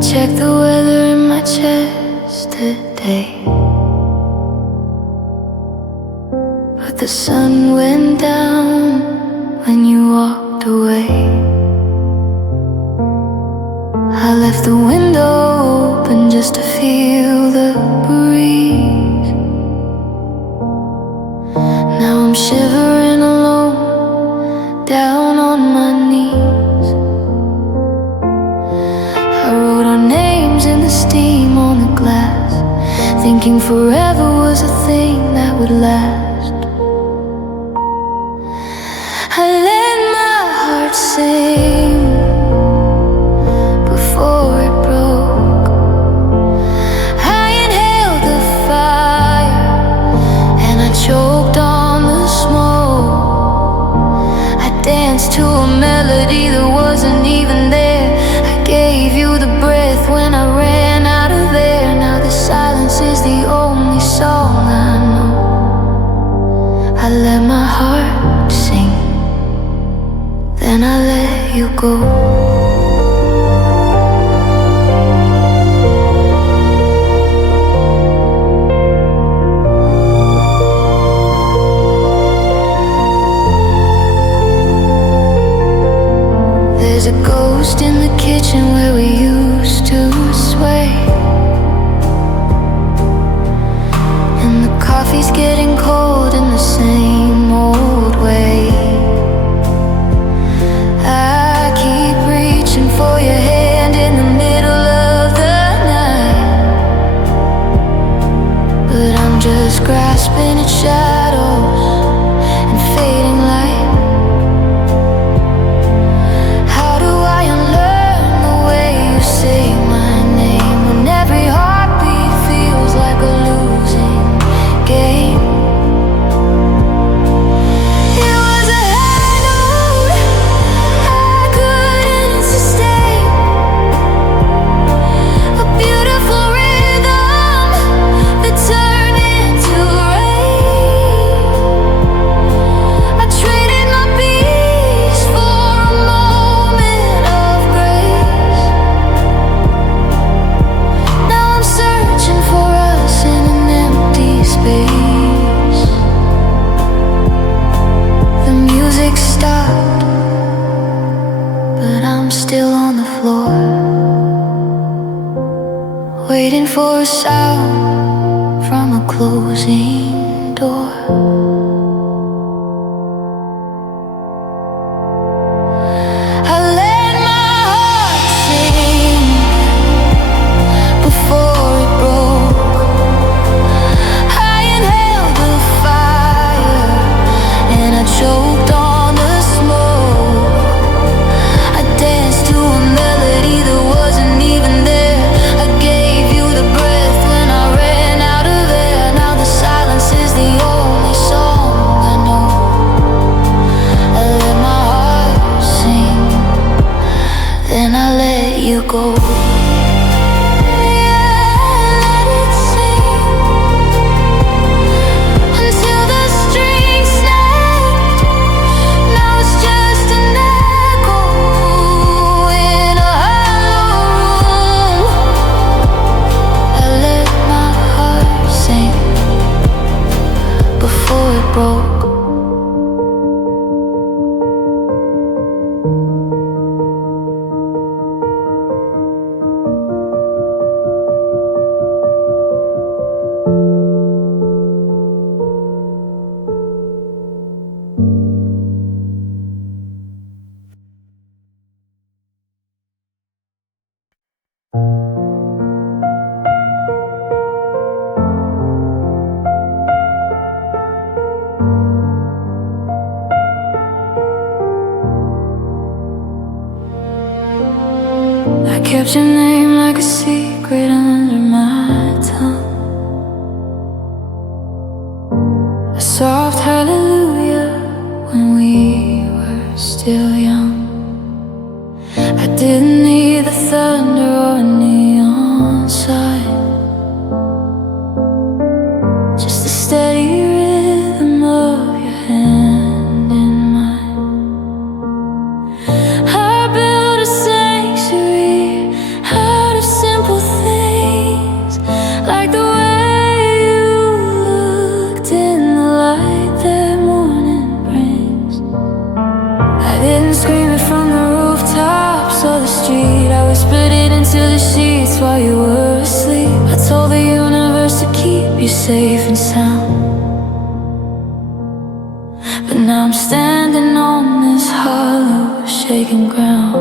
checked the weather in my chest today, but the sun went down when you walked away. I left the window open just to feel the breeze. Now I'm shivering alone, down on my knees. I wrote our names in the steam on the glass, thinking forever was a thing that would last. I let my heart sing before it broke. I inhaled the fire and I choked on the smoke. I danced to a melody that wasn't even there. I gave you the breath when I ran out of there. Now the silence is the only song I know. I let my heart sing, then I let you go. There's a ghost in the kitchen where we used to sway, and the coffee's getting cold in the same old way. I keep reaching for your hand in the middle of the night, but I'm just grasping at shadows and fading light. How do I unlearn the way you say my name when every heartbeat feels like a losing game? It was a high note I couldn't sustain, a beautiful rhythm that turned into rain. I traded my peace for a moment of grace. Now I'm searching for us in an empty space. The music stopped, but I'm still on the floor, waiting for a sound from a closing door. I let my heart sing before it broke. I inhaled the fire and I choked on the smoke. I danced to a melody that wasn't even there. I gave you the breath when I ran out of air. Now the silence is the only song I know. I let my heart sing, then I let you go. Until the string snapped. Now it's just an echo in a hollow room. I let my heart sing before it broke. I kept your name like a secret under my tongue, a soft hallelujah when we were still young. I didn't need the thunder or a neon sign, just the steady rhythm of your hand in mine. I built a sanctuary out of night I whispered it into the sheets while you were asleep. I told the universe to keep you safe and sound. But now I'm standing on this hollow, shaking ground.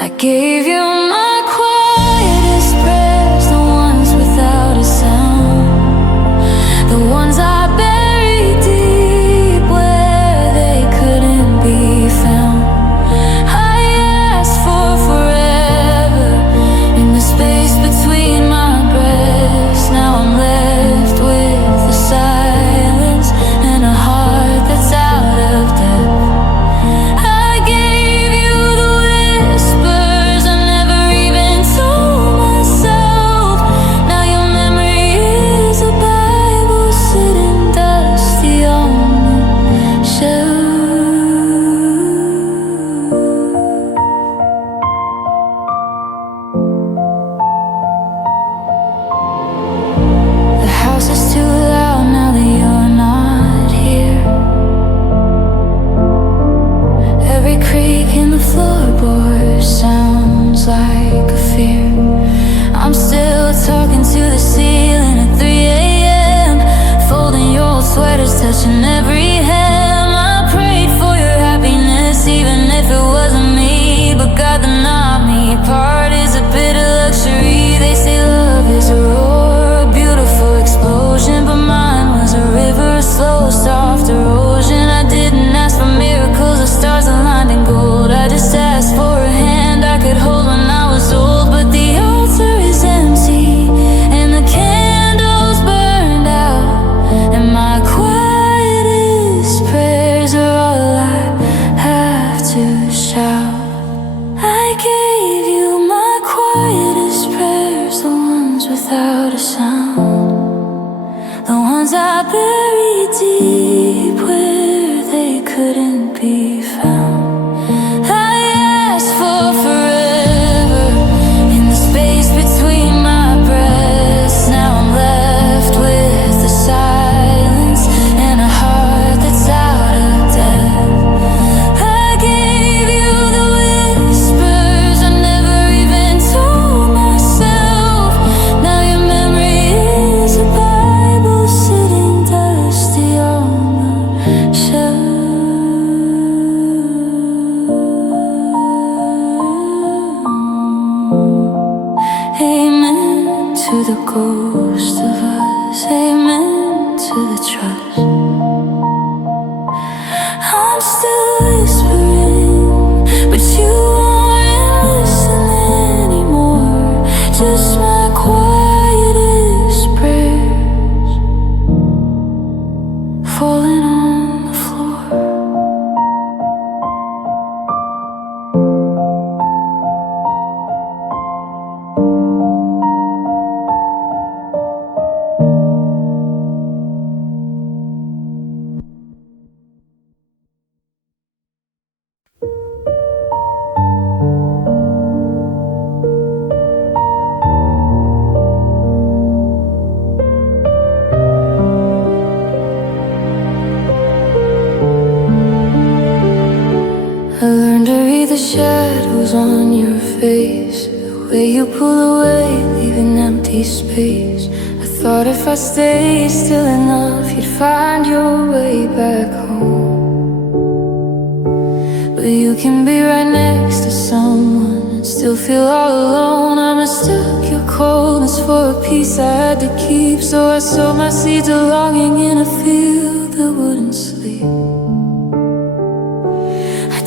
I gave you my quietest prayers, the ones without a sound, the ones I buried deep where they couldn't be found. I asked for forever in the space between my breaths. Now I'm left with the silence and a heart that's out of depth. I gave you the whispers I never even told myself. Now your memory is a Bible sitting dusty on the shelf. The house is too loud now that you're not here. Every creak in the floorboard sounds like a fear. I'm still talking to the ceiling at 3 a.m., folding your old sweaters, touching every hem. I prayed for your happiness even if it wasn't me, but God, the not me part is a bit of luxury. They say love is a roar, a beautiful explosion, but mine was a river, a slow, soft erosion. I didn't ask for miracles or stars aligned in gold. I just asked for a hand I could hold when I was old. But the altar is empty and the candles burned out, and my quietest prayers are all I have to shout. I gave you my quietest prayers, the ones without a sound, the ones I buried deep where they couldn't be found. I asked for forever in the space between my breaths. Now I'm left with the silence and a heart that's out of depth. I gave you the whispers I never even told myself. Now your memory is a Bible sitting dusty on the shelf. Amen to the ghost of us, amen to the trust. I'm still whispering, but you aren't listening anymore. Just my quietest prayers falling on the floor. I learned to read the shadows on your face, the way you pull away, leaving empty space. I thought if I stayed still enough, you'd find your way back home. But you can be right next to someone and still feel all alone. I mistook your coldness for a piece I had to keep, so I sowed my seeds of longing in a field that wouldn't sleep.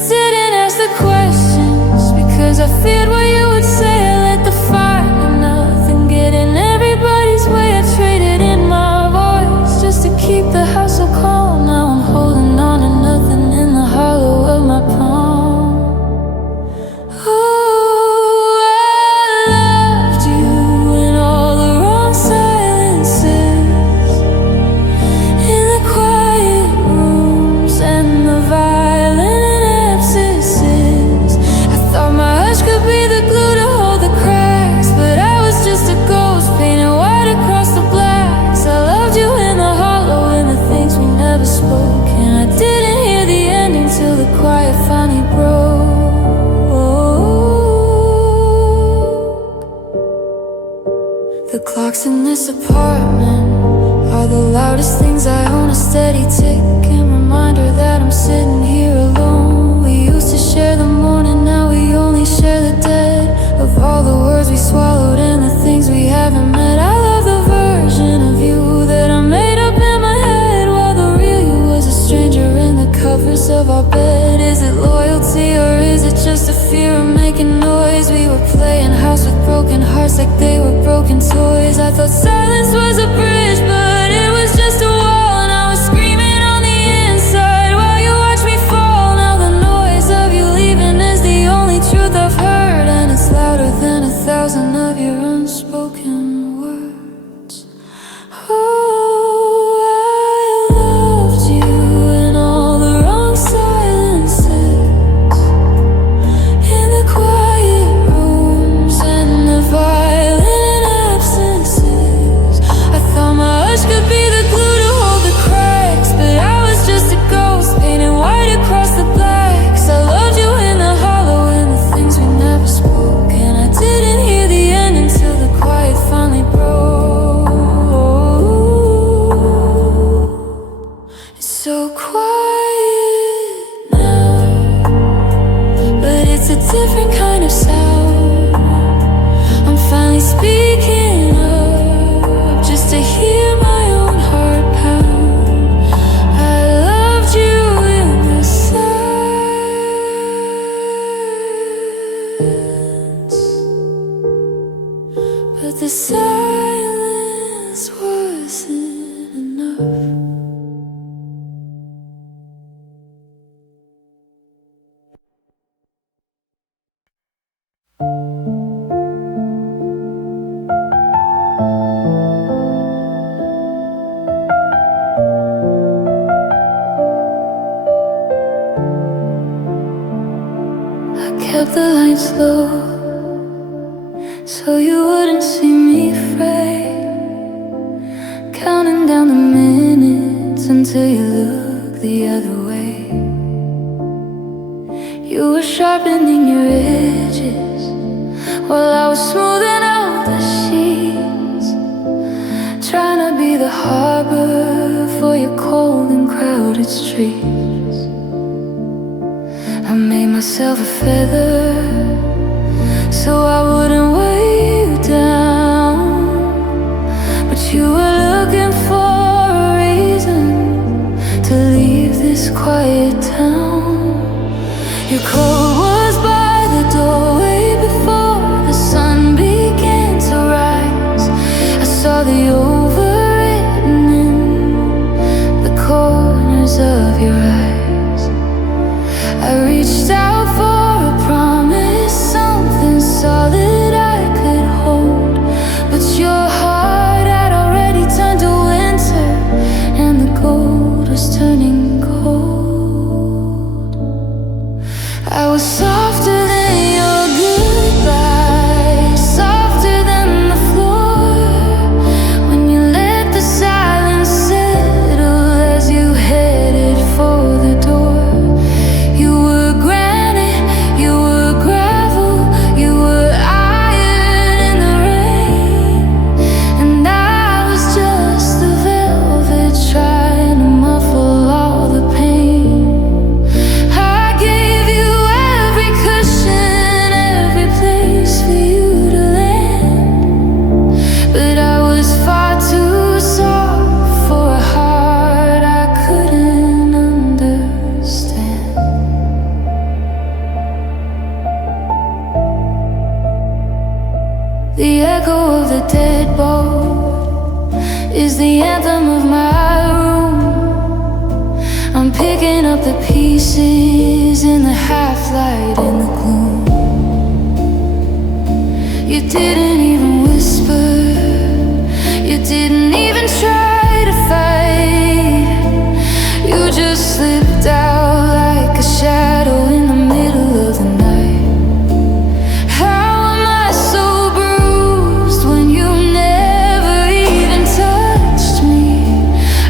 Didn't ask the questions because I feared what you would say. I let the fire and nothing get in everybody's way. I traded in my voice just to keep the house so calm. Now I'm holding on to nothing in the hollow of my palm. Ooh, I loved you in all the wrong silences, in the quiet rooms and the violent. I thought my hush could be the clocks in this apartment are the loudest things I own. A steady ticking reminder that I'm sitting here alone. We used to share the morning, now we only share the dead. Of all the words we swallowed and the things we haven't met, I love the version of you that I made up in my head, while the real you was a stranger in the covers of our bed. Is it loyalty or is it just a fear of making noise? We were playing house with broken hearts like they were broken toys. I thought silence was a bridge, but it was just a wall. And I was screaming on the inside while you watched me fall. Now the noise of you leaving is the only truth I've heard, and it's louder than 1,000 of your unspoken words. Oh, I loved you in all the wrong silences, in the quiet rooms and the violent absences. I thought my hush could be the glue to hold the cracks, but I was just a ghost painted white across the blacks. I loved you in the hollow and the things we never spoke, and I didn't hear the end until the quiet finally broke. It's so quiet now, but it's a different kind of sound. I'm finally speaking up just to hear my own heart pound. I loved you in the silence, but the silence wasn't enough. I kept the lights low so you wouldn't see me fray, counting down the minutes until you looked the other way. You were sharpening your edges while I was smoothing out the sheets, trying to be the harbor for your cold and crowded streets. I made myself a feather so I wouldn't weigh you down, but you were looking for a reason to leave this quiet town. Your coat was by the doorway before the sun began to rise. I saw the overwritten in the corners of your eyes. I reached out for a promise, something solid I could hold, but your heart had already turned to winter, and the gold was turning cold. I was softer than your goodbye, softer than the floor, when you let the silence settle as you headed for the door. You were granite, you were gravel, you were iron in the rain, and I was just the velvet trying to muffle all the pain. I gave you every cushion, every place for you to land, but I was far too soft for a heart I couldn't understand. The echo of the deadbolt is the anthem of my room. I'm picking up the pieces in the half-light in the gloom. You didn't even whisper, you didn't even try to fight. You just slipped out like a shadow in the middle of the night. How am I so bruised when you never even touched me?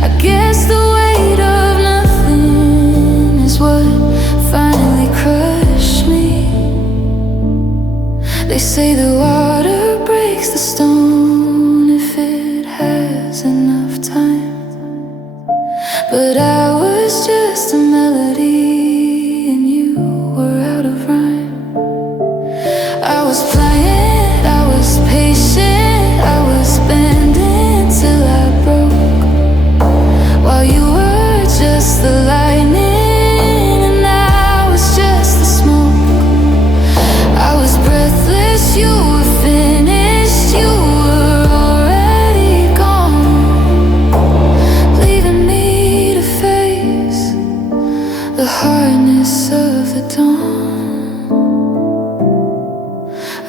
I guess the weight of nothing is what finally crushed me. They say the water breaks the stone if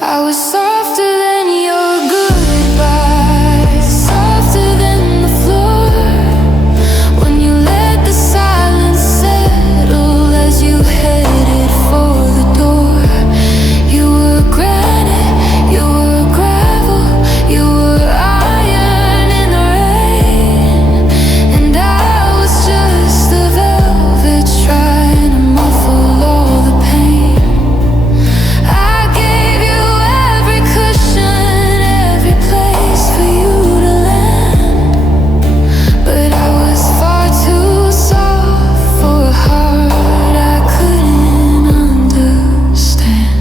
I was softer than your goodbye, softer than the floor. When you let the silence settle as you headed for the door. You were granite, you were gravel, you were iron in the rain. And I was just the velvet trying to muffle all the pain. I gave you every cushion, every place for you to land. But I was far too soft for a heart I couldn't understand.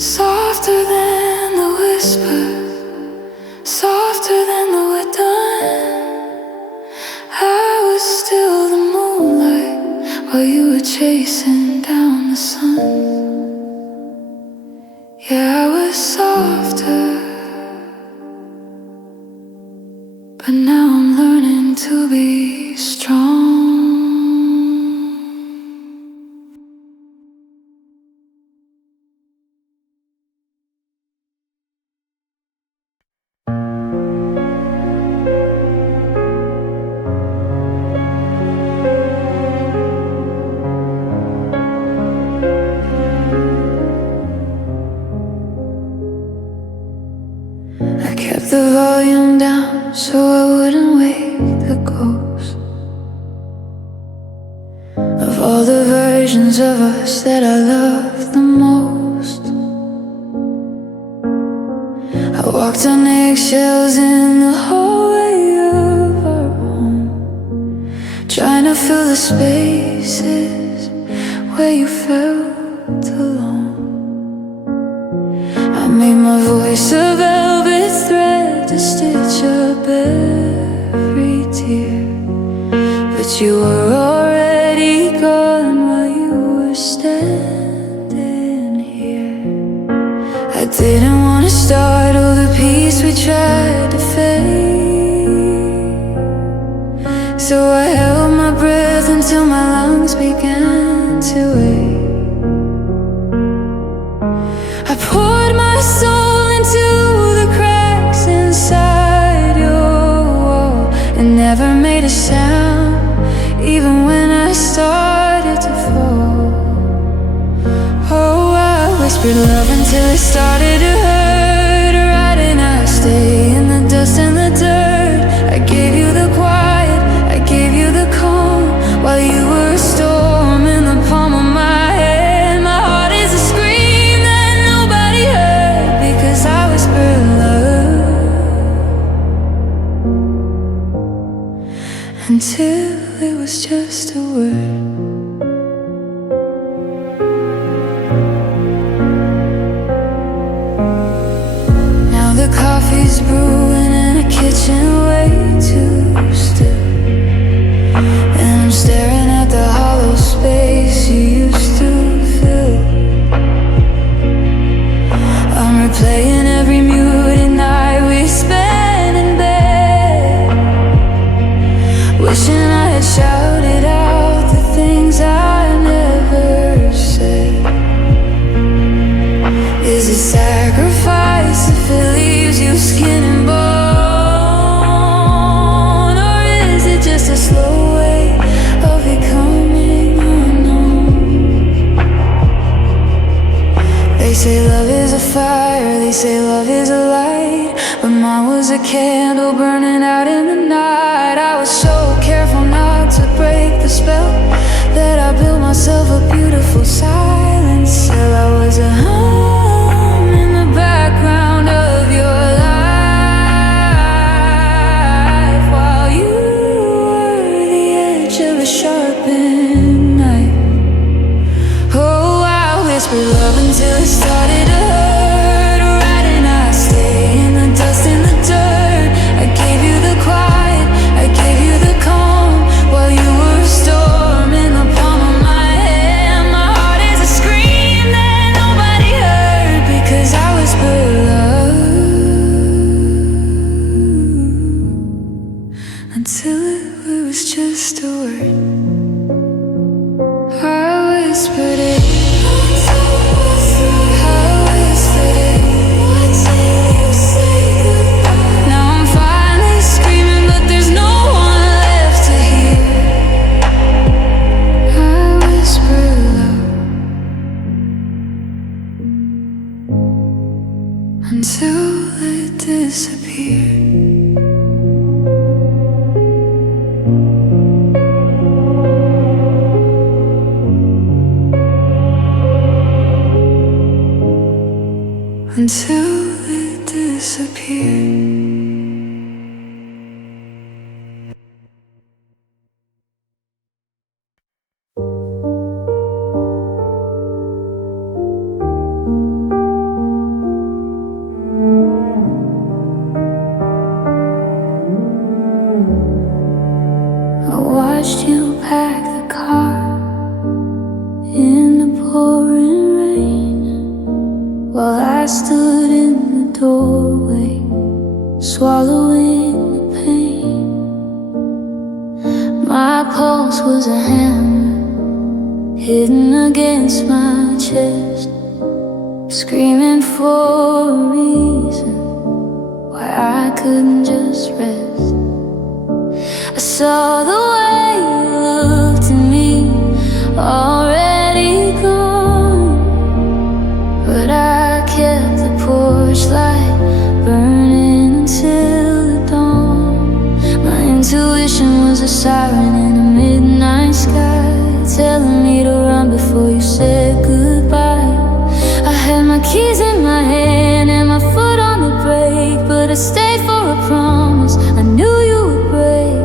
Softer than the whisper, softer than the we're done. I was still the moonlight while you were chasing down the sun. Yeah, I was softer, but now I'm learning to be strong. I kept the volume down so I wouldn't wake the ghost of all the versions of us that I loved the most. I walked on eggshells in the hallway of our home, trying to fill the spaces where you felt alone. I made my voice a velvet thread to stitch up every tear, but you were already gone while you were standing here. I didn't want to startle the peace we tried to fade, so I held my breath until my lungs began to ache. I poured my soul into the cracks inside your wall and never made a sound, even when I started to fall. Oh, I whispered love until it started to hurt. Right, and I stay in the dust and the dirt. I gave you the quiet, I gave you the calm, while you were a storm in the palm of my hand. My heart is a scream that nobody heard, because I whispered love until it was just a word. Now the coffee's brewing in a kitchen way too still, and I'm staring at the hollow space you used to fill. I'm replaying every muted night we spent in bed, wishing I had shouted out the things I never said. Is it sacrifice if it leaves you skin and bone, or is it just a slow way of becoming unknown? They say love is a fire, they say love is a light, but mine was a candle burning out in the night. I was so careful not to break the spell that I built myself a beautiful silence cell. I was a hum in the background of your life, while you were the edge of a sharpened knife. Oh, I whispered love until it started to hurt. Right, and I stay in the dust in the dirt. I gave you the quiet, I gave you the calm, while you were a storm in the palm of my hand. My heart is a scream that nobody heard. until it disappeared. Until it disappeared. I watched you pack the car in the pouring rain, while I stood in the doorway, swallowing the pain. My pulse was a hammer hidden against my chest, screaming for a reason why I couldn't just rest. I saw the way you looked at me, already gone, but I kept the porch light burning until the dawn. My intuition was a siren in a midnight sky, telling me to run before you said goodbye. I had my keys in my hand and my foot on the brake, but I stayed for a promise I knew you would break.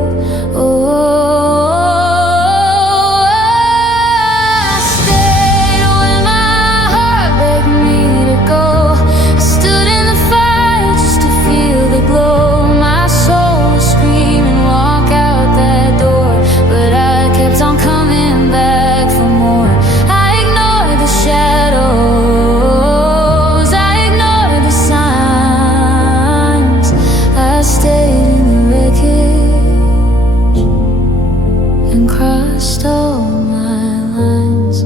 Crossed all my lines.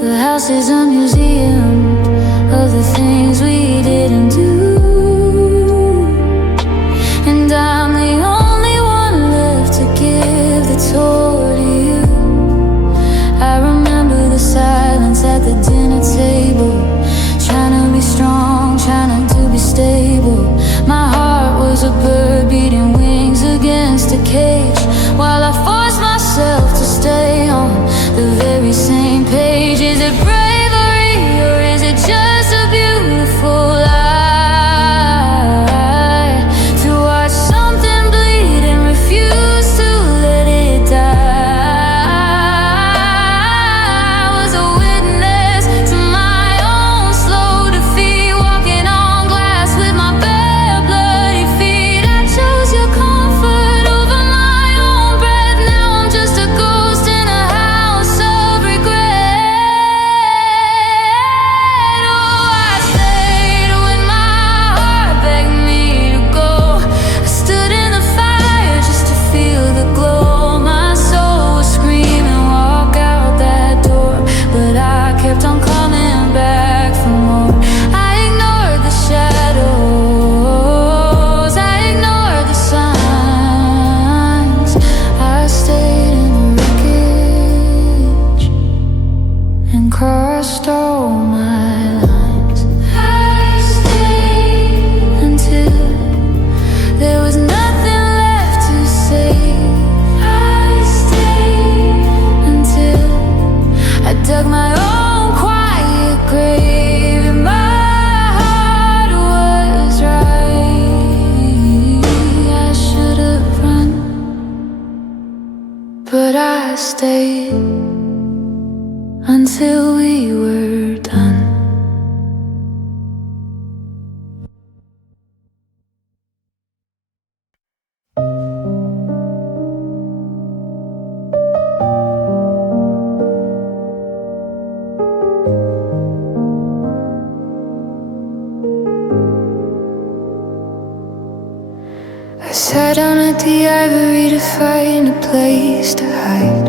The house is a museum of the things we didn't do, and I'm the only one left to give the tour to you. I remember the silence at the dinner table, trying to be strong, trying to be stable. My heart was a bird beating wings against a cage, while I forced myself to stay on the very same page. Is it bravery or is it just a beautiful lie? To watch something bleed and refuse to let it die. I was a witness to my own slow defeat, walking on glass with my bare bloody feet. I chose your comfort over my own breath. Now I'm just a ghost in a house of regret. Oh, I stayed when my heart begged me to go. I stood in the fire just to feel the glow. My soul was screaming, walk out that door, but I kept on coming back for more. I ignored the shadows, I ignored the signs. I stayed in the wreckage and crossed all my lines. I stayed until there was nothing left to say. I stayed until I dug my own quiet grave, and my heart was right. I should have run, but I stayed until we were done. I sat down at the ivory to find a place to hide,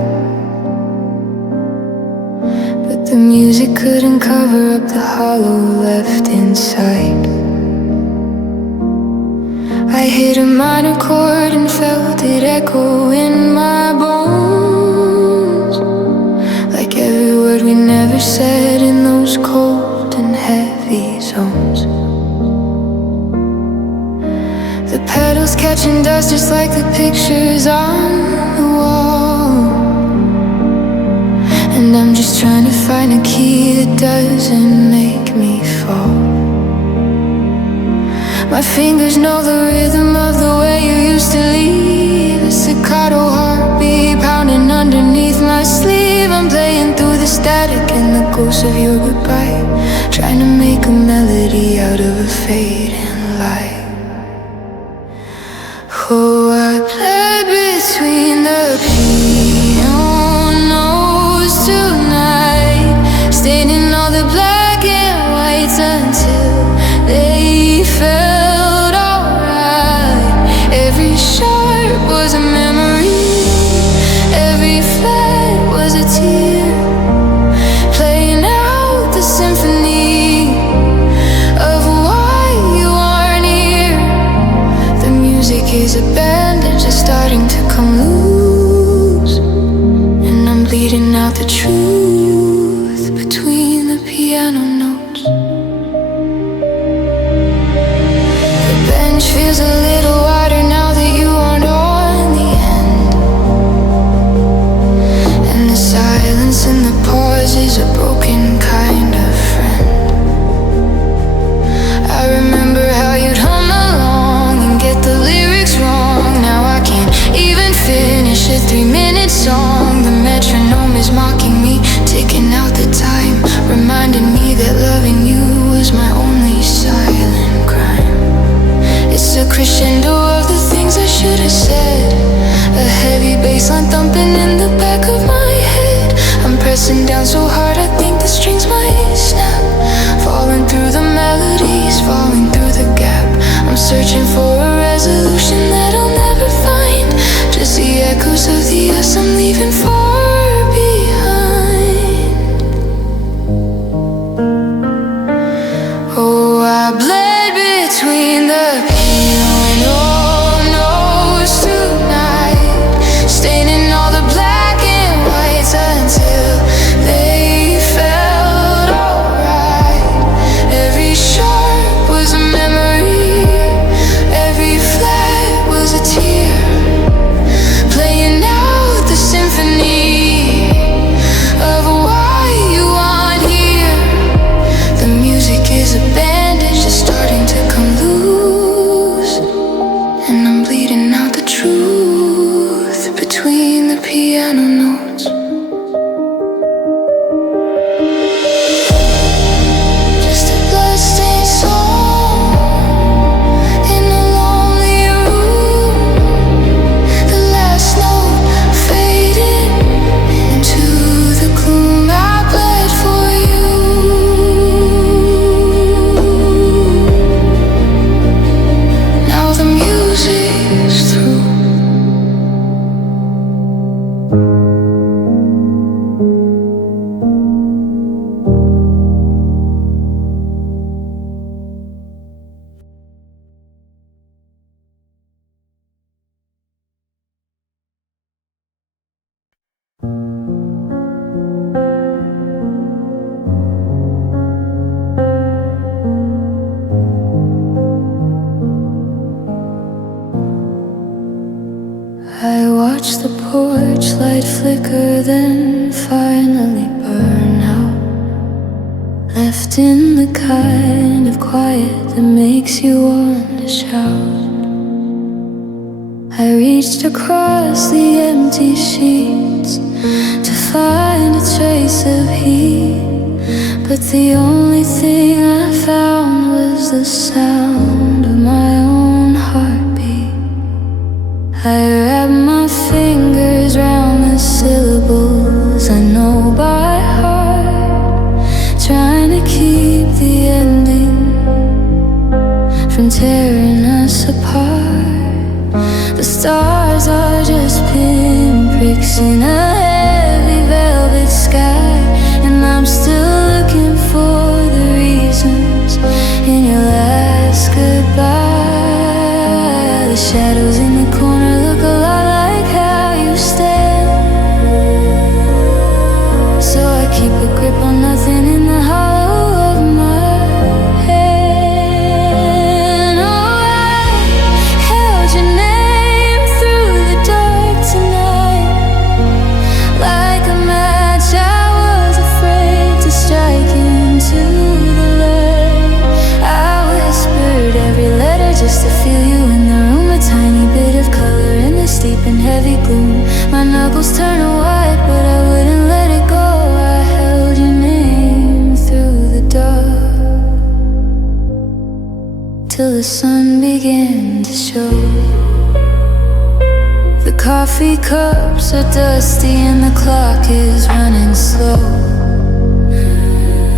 but the music couldn't cover up the hollow left inside. I hit a minor chord and felt it echo in my bones, like every word we you never said in those cold and heavy zones. The petals catching dust just like the pictures on the wall. And I'm just trying to find a key that doesn't make me fall. My fingers know the rhythm of the way you used to leave. A staccato heartbeat pounding underneath my sleeve. I'm playing through the static and the ghost of your goodbye, trying to make a melody out of a fading light. Oh, I played between the pianos tonight, staining all the black and whites until they felt alright. Every sharp was a memory, every flat was a tear, playing out the symphony of why you aren't here. The music is a bandage that's starting to come loose, and I'm bleeding out the truth between the piano notes. The bench feels a little wider now that you aren't on the end, and the silence and the pause is a broken kind of friend. I remember how you'd hum along and get the lyrics wrong. Now I can't even finish a 3-minute song. The metronome is mocking me, ticking out the time, reminding me that loving you was my only silent crime. It's a crescendo of the things I should have said, a heavy bassline thumping in the back of my head. I'm pressing down so hard I think the strings might snap, falling through the melodies, falling through the gap. I'm searching for a resolution that I'll never find, just the echoes of the us I'm leaving far behind. Oh, I bled between the piano notes tonight, staining all the black and whites until they felt alright. Every sharp was a memory, every flat was a tear, playing out the symphony of why you aren't here. The music is a bandage that's starting to come loose, and I'm bleeding out the truth between the piano notes. Just a bloodstained song in a lonely room, the last note fading into the gloom. I bled for you. Now the music's through. I watch the porch light flicker, then finally burn out, left in the kind of quiet that makes you want to shout. I reached across the empty sheets to find a trace of heat, but the only thing I found was the sound of my own heartbeat. I wrap my fingers round the syllables I know by heart, trying to keep the ending from tearing us apart. The stars are just pinpricks in a heavy velvet sky, and I'm still looking for the reasons in your last goodbye. The shadows in the corner look a lot like how you stand, so I keep a grip sun began to show. The coffee cups are dusty and the clock is running slow.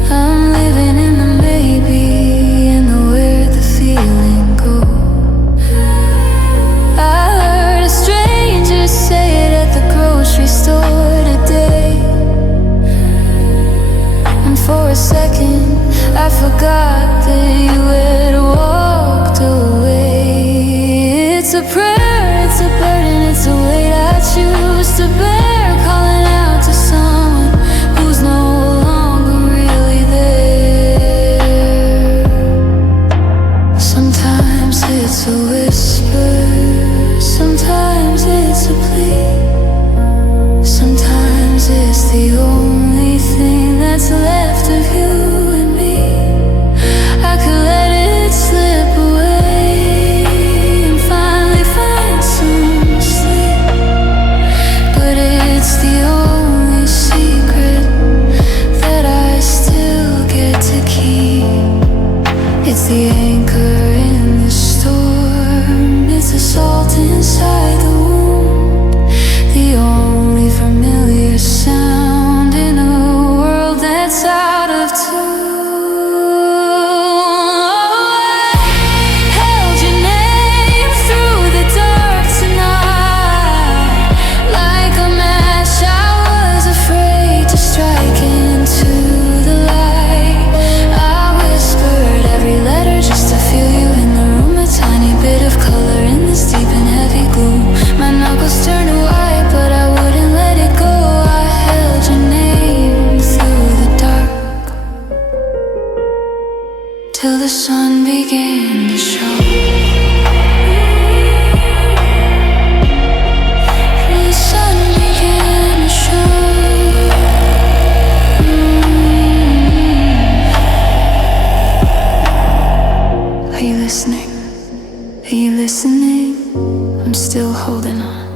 I'm living in the maybe and the where the feeling goes. I heard a stranger say it at the grocery store today, and for a second I forgot that you had walked away. It's a prayer, it's a burden, it's a weight I choose to bear, calling out to someone who's no longer really there. Sometimes it's a whisper, sometimes it's a plea, sometimes it's the only thing that's left of you and me. I could let it slip away and finally find some sleep, but it's the only secret that I still get to keep. It's the anchor in the storm, it's the salt inside the wound, the only familiar sound in a world that's out of tune. Till the sun began to show. The sun began to show. Are you listening? Are you listening? I'm still holding on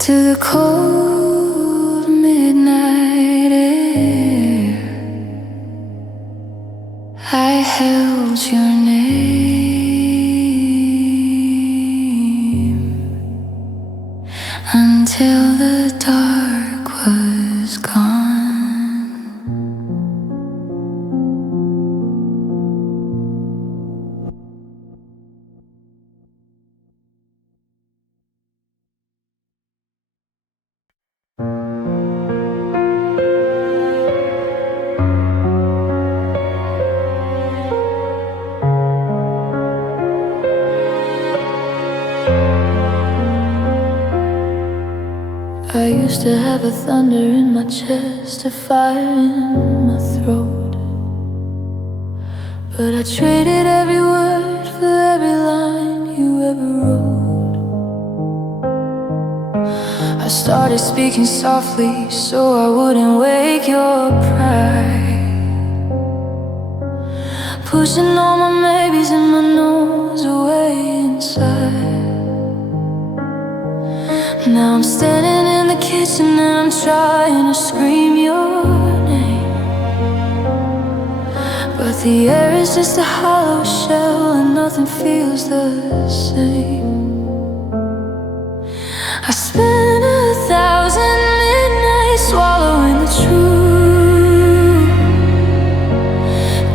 to the cold midnight air. I held your name until the dark was gone. I used to have a thunder in my chest, a fire in my throat, but I traded every word for every line you ever wrote. I started speaking softly so I wouldn't wake your pride, pushing all my maybes and my nose away inside. Now I'm standing in the kitchen and I'm trying to scream your name, but the air is just a hollow shell and nothing feels the same. I spent 1,000 midnights swallowing the truth,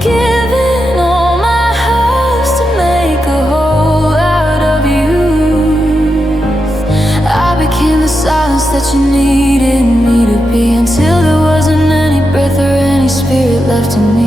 giving all my hopes to make a hole out of you. I became the silence that you needed me to be, until there wasn't any breath or any spirit left in me.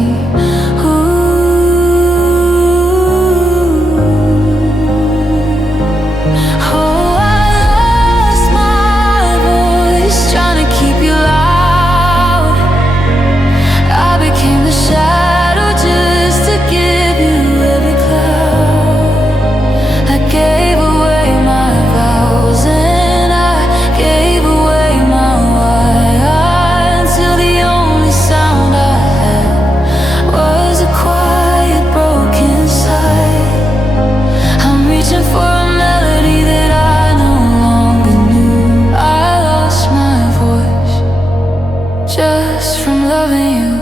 From loving you,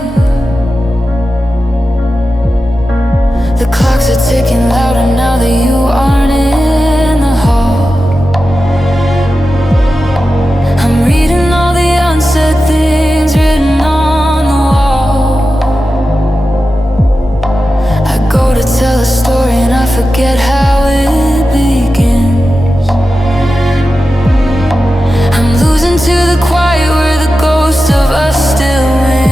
the clock's are ticking louder now that you aren't in the hall. I'm reading all the unsaid things written on the wall. I go to tell a story and I forget how it begins. I'm losing to the quiet where the ghost of us still wins.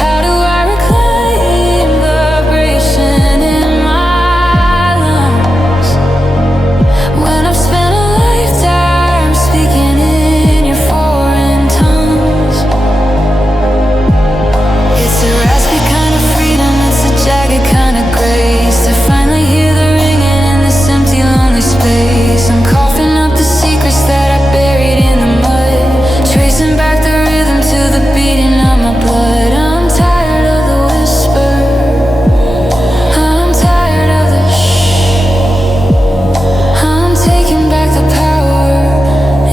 How do I reclaim vibration in my lungs when I've spent a lifetime speaking in your foreign tongues? It's a raspy kind of freedom, it's a jagged kind of grace to finally hear the ringing in this empty, lonely space. I'm coughing up the secrets that I buried in the mud, tracing back the rhythm to the beating of my blood. I'm tired of the whisper, I'm tired of the shh. I'm taking back the power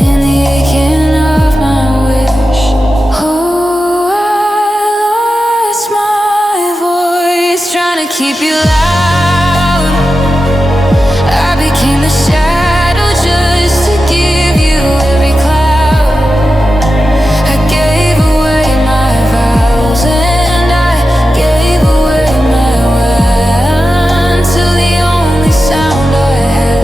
in the aching of my wish. Oh, I lost my voice trying to keep you loud. I became the shadow just to give you every cloud. I gave away my vows and I gave away my way until the only sound I had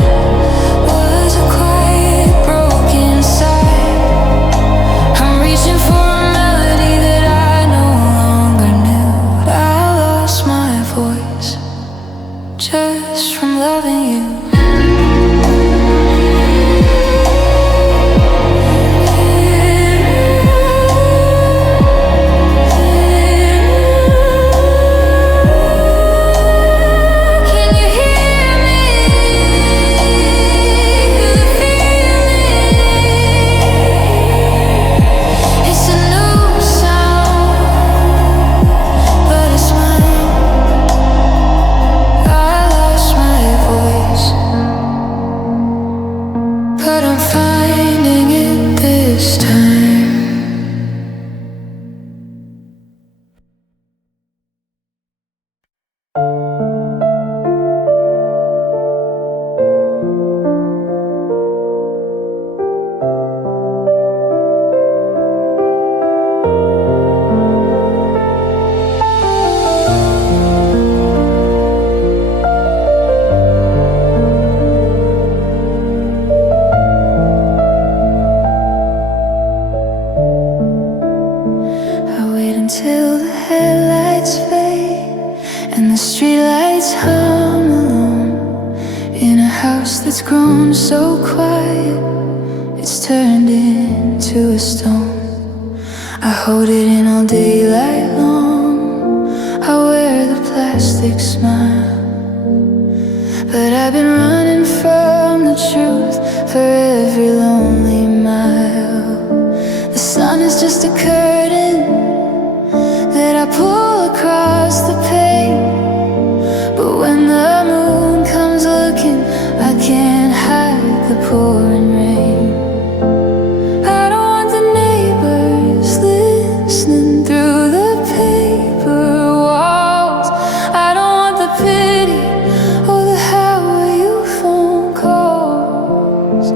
was a quiet, broken sigh. I'm reaching for a melody that I no longer knew. I lost my voice just from loving you. Can you hear me? It's a new sound, but it's mine. I lost my voice, but I'm finding it this time. I wait until the headlights fade and the streetlights hum alone in a house that's grown so quiet it's turned into a stone. I hold it in all daylight long. I wear the plastic smile, but I've been running from the truth for every lonely mile. The sun is just a curtain that I pull across the pane, but when the moon comes looking, I can't hide the pouring rain. I don't want the neighbors listening through the paper walls. I don't want the pity or the how are you phone calls.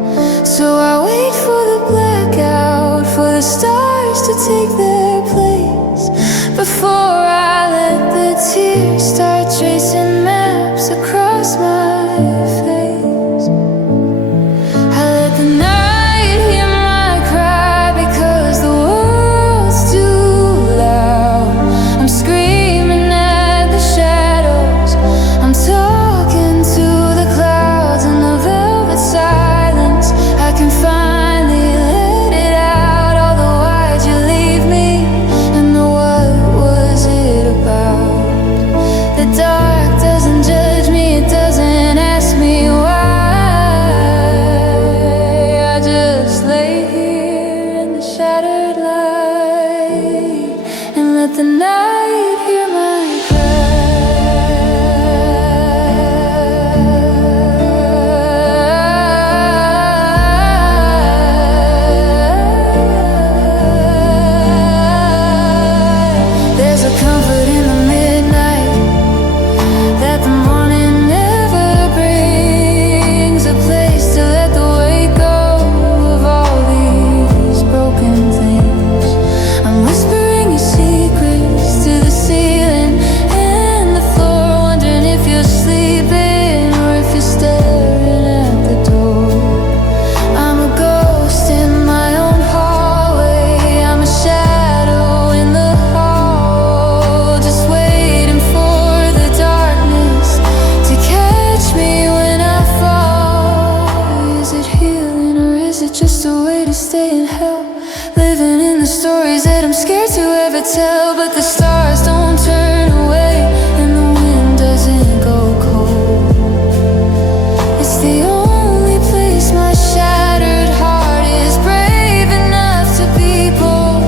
So I wait for the blackout, for the stars to take their place, before I let the tears start tracing maps across my face. I let the night hear my cry because the world's too loud. I'm screaming at the shadows, I'm talking to the clouds in the velvet silence. I can finally let it out, all the why'd you leave me and the what was it about. The dark doesn't judge me, it doesn't ask me why. I just lay here in the shattered light and let the night hear my cry. There's a comfort in the midnight stories that I'm scared to ever tell. But the stars don't turn away and the wind doesn't go cold. It's the only place my shattered heart is brave enough to be bold.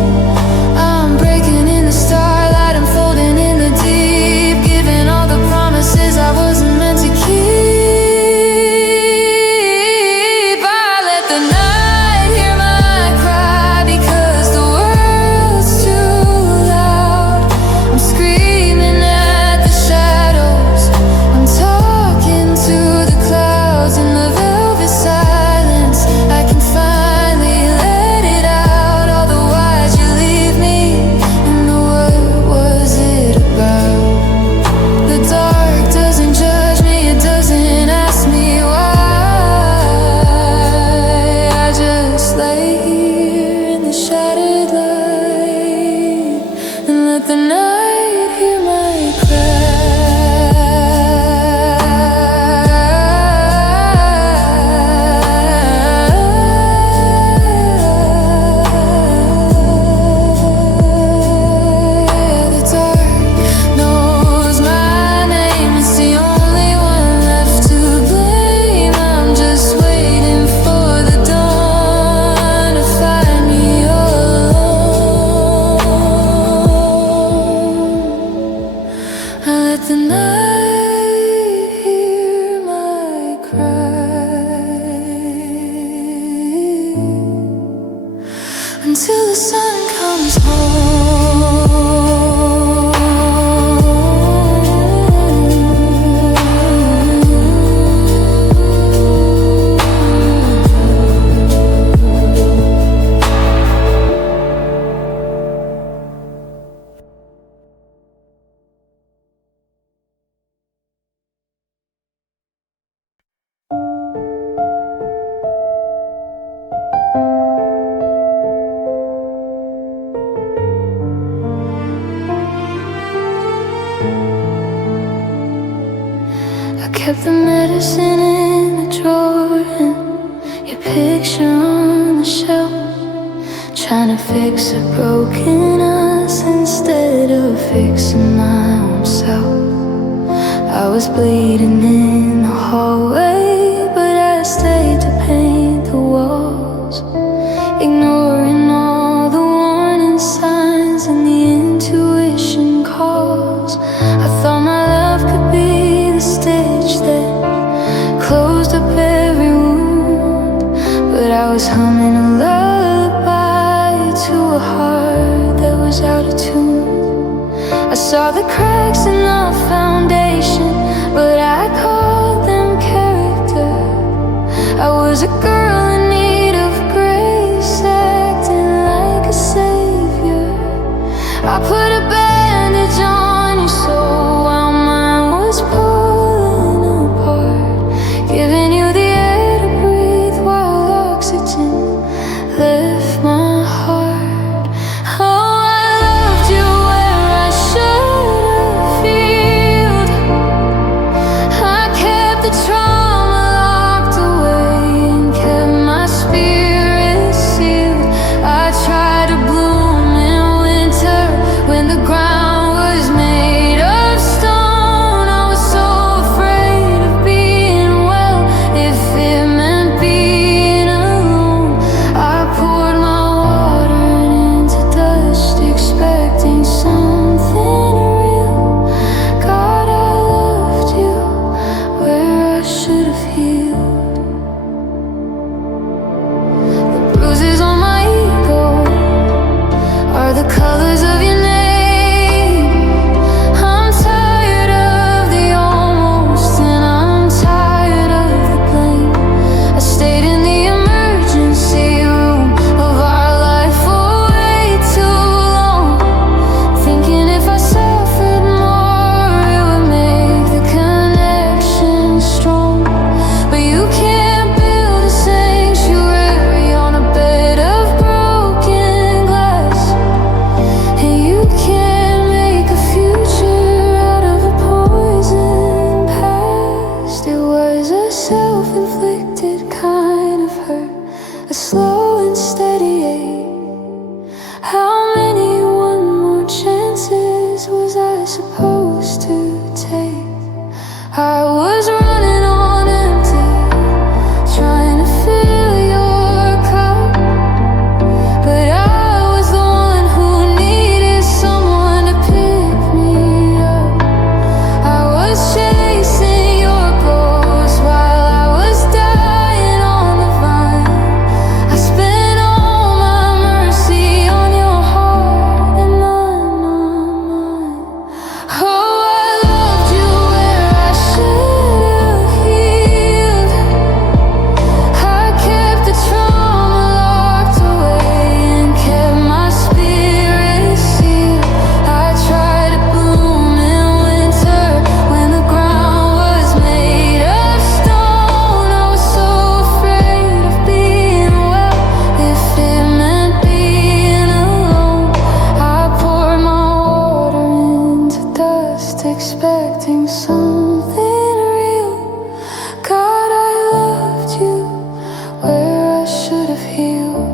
I'm breaking in the starlight, I'm folding in the deep, giving all the promises I wasn't meant to keep. I let the night hear my cry because the world's too loud. I'm screaming at the shadows, I'm talking to the clouds. In the velvet silence I can finally let it out. All the why'd you leave me, and the what was it about? The dark doesn't judge me, it doesn't ask me why. I just lay here in the shattered light and let the night hear my The dark knows my name, it's the only one left to blame. I'm just waiting for the dawn to find me alone. I let the night hear my cry until the sun comes I kept the medicine in the drawer and your picture on the shelf, trying to fix a broken us instead of fixing my own self. I was bleeding in the hallway, but I stayed to paint the walls, ignoring all the warning signs and the intuition calls. I thought my love could be the stitch that closed up every wound, but I was humming a lullaby to a heart that was out of tune. I saw the cracks in the foundation, but I called them character. I was a girl in need of grace, acting like a savior. I put a bandage on your soul while mine was pulling apart, giving you the air to breathe while oxygen left my heart. Oh, I loved you where I should have healed. I kept the trauma locked away and kept my spirit sealed. I tried to bloom in winter when the ground was made of stone. I was so afraid of being well if it meant being alone. I poured my water into dust, expecting something real. God, I loved you where I should have healed. The bruises on my ego are the colors of your name. I'm tired of the almost, and I'm tired of the blame. I stayed in the emergency room of our life for way too long, thinking if I suffered more it would make the connection strong. But you can't build a sanctuary on a bed of broken glass, and supposed to take. I was running on empty, trying to fill your cup, but I was the one who needed someone to pick me up. I was chasing your ghost while I was dying on the vine. I spent all my mercy on your heart and none on mine. Oh, I loved you where I should have healed. I kept the trauma locked away and kept my spirit sealed. I tried to bloom in winter when the ground was made of stone. I was so afraid of being well if it meant being alone. I poured my water into dust, expecting something real. God, I loved you where I should have healed.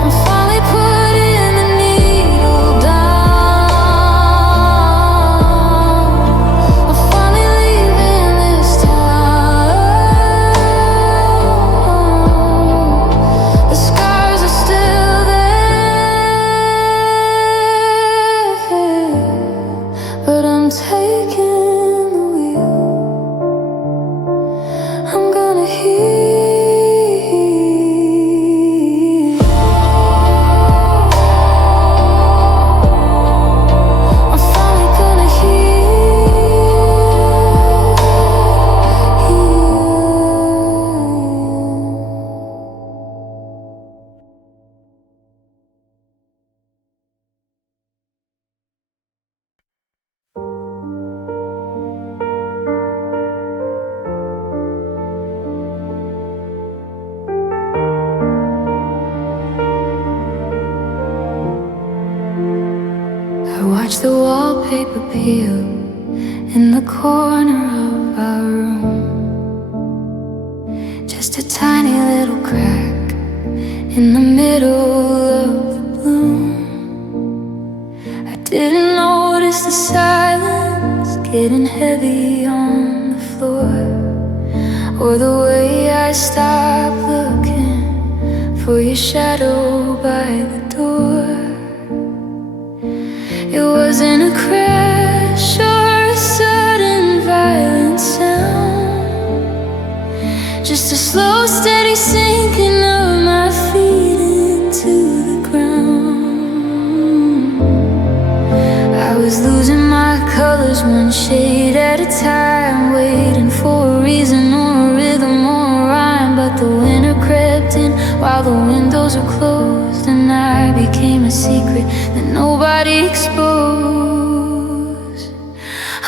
I'm finally putting the needle down. I'm finally leaving this town. The scars are still there, but I'm taking the wheel. I'm gonna heal. I'm finally gonna I watch the wallpaper peel in the corner of our room. Just a tiny little crack in the middle of the bloom. I didn't notice the silence getting heavy on the floor, or the way I stopped looking for your shadow by the door. It wasn't a crash or a sudden violent sound, just a slow, steady sinking of my feet into the ground. I was losing my colors one shade at a time, waiting for a reason or a rhythm or a rhyme. But the winter crept in while the windows were closed, and I became a secret that nobody exposed.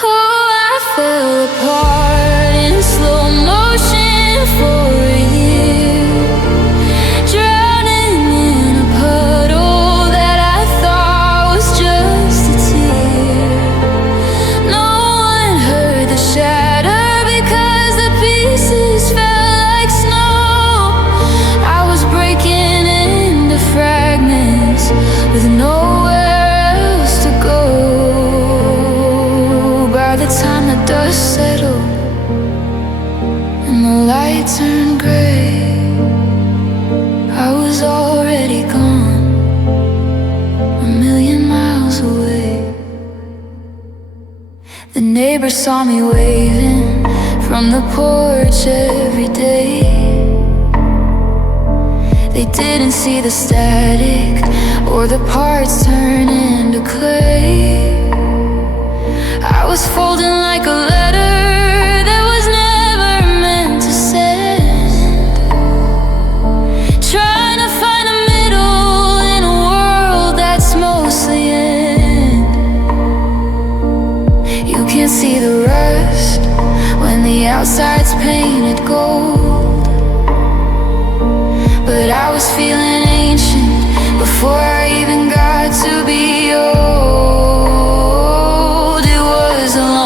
Oh, I fell apart in slow motion for a year, drowning in a puddle that I thought was just a tear. No one heard the shatter because the pieces fell like snow. I was breaking into fragments with nowhere else to go. By the time the dust settled and the light turned gray, I was already gone, a million miles away. The neighbors saw me waving from the porch every day. They didn't see the static or the parts turn into clay. I was folding like a letter that was never meant to send, trying to find a middle in a world that's mostly end. You can't see the rust when the outside's painted gold, but I was feeling ancient before I even got to be old. It was a long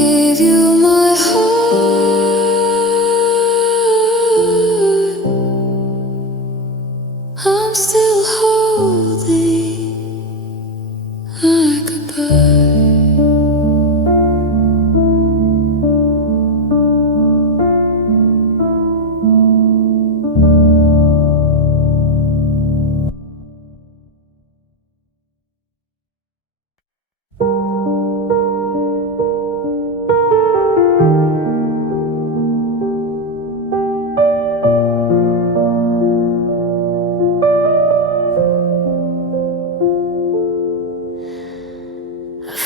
gave you my heart. I'm still holding my goodbye.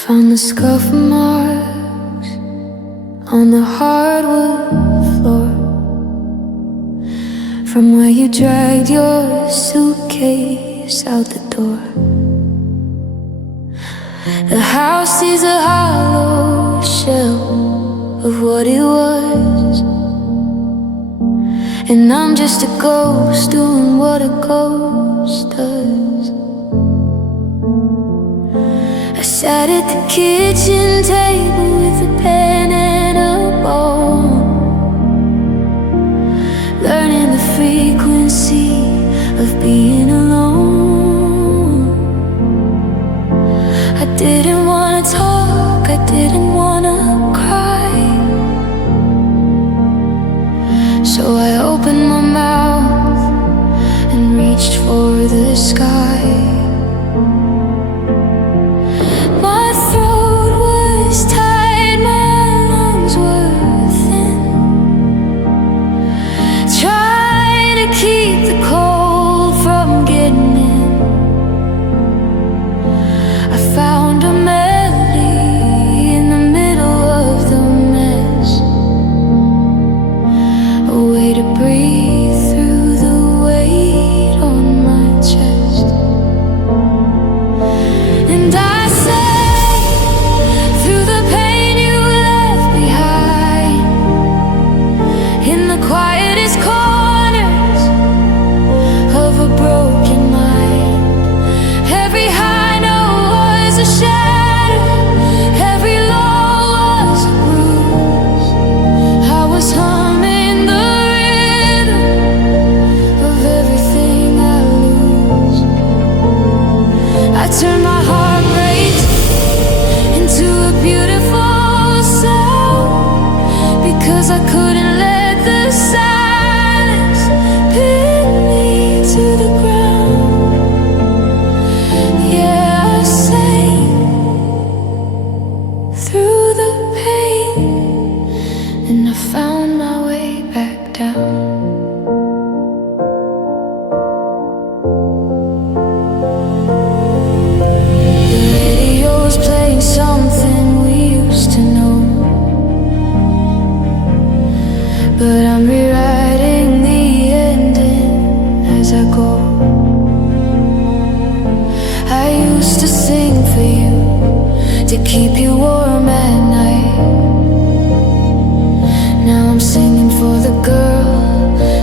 Found the scuff marks on the hardwood floor from where you dragged your suitcase out the door. The house is a hollow shell of what it was, and I'm just a ghost doing what a ghost does. I sat at the kitchen table with a pen and a bone, learning the frequency of being alone. I didn't wanna talk, I didn't wanna cry, so I opened my mouth and reached for the sky. Keep the cold from getting in. I found a melody in the middle of the mess, a way to breathe through the weight on my chest. And I sang through the pain you left behind in the quietest corners of a broken mind. Every high note was a shadow, every low was a bruise. I was humming the rhythm of everything I lose. I turned my heartbreak into a beautiful sound, because I couldn't let the silence pin me to the ground. Yeah, I sang through the pain, and I found my way back down. The radio's playing something we used to know, but I'm rewriting the ending as I go. I used to sing for you to keep you warm at night. Now I'm singing for the girl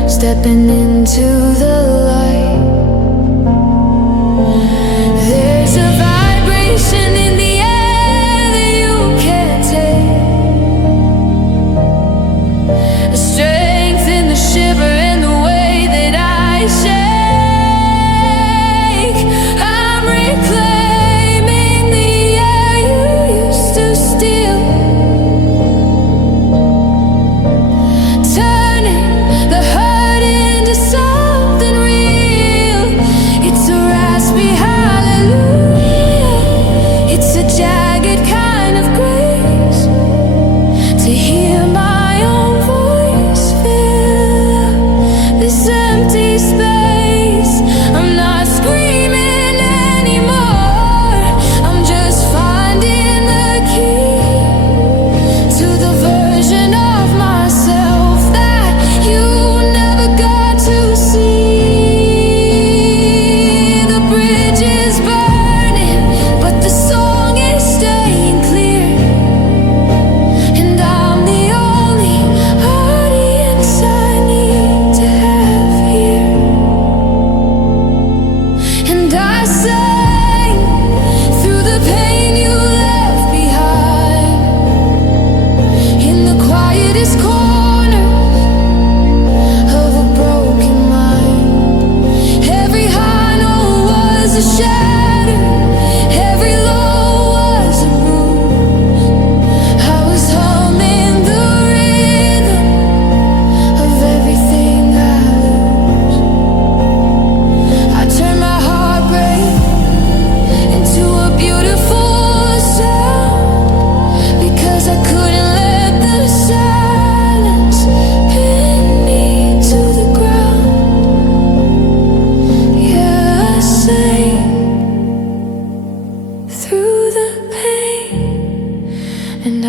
stepping into the light. There's a vibration in the air that you can't take, a strength in the shiver in the way that I shake. I'm reclaiming the air you used to steal, turning the hurt into song.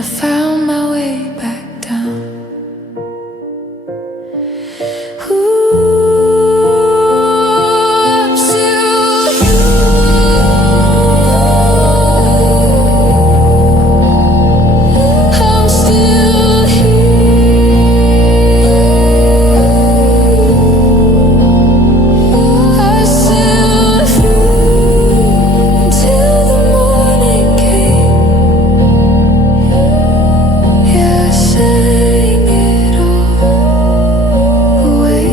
I found my way back down. Ooh, I'm still you. I'm still here. I sailed through till the morning came. Yeah, I sang it all away.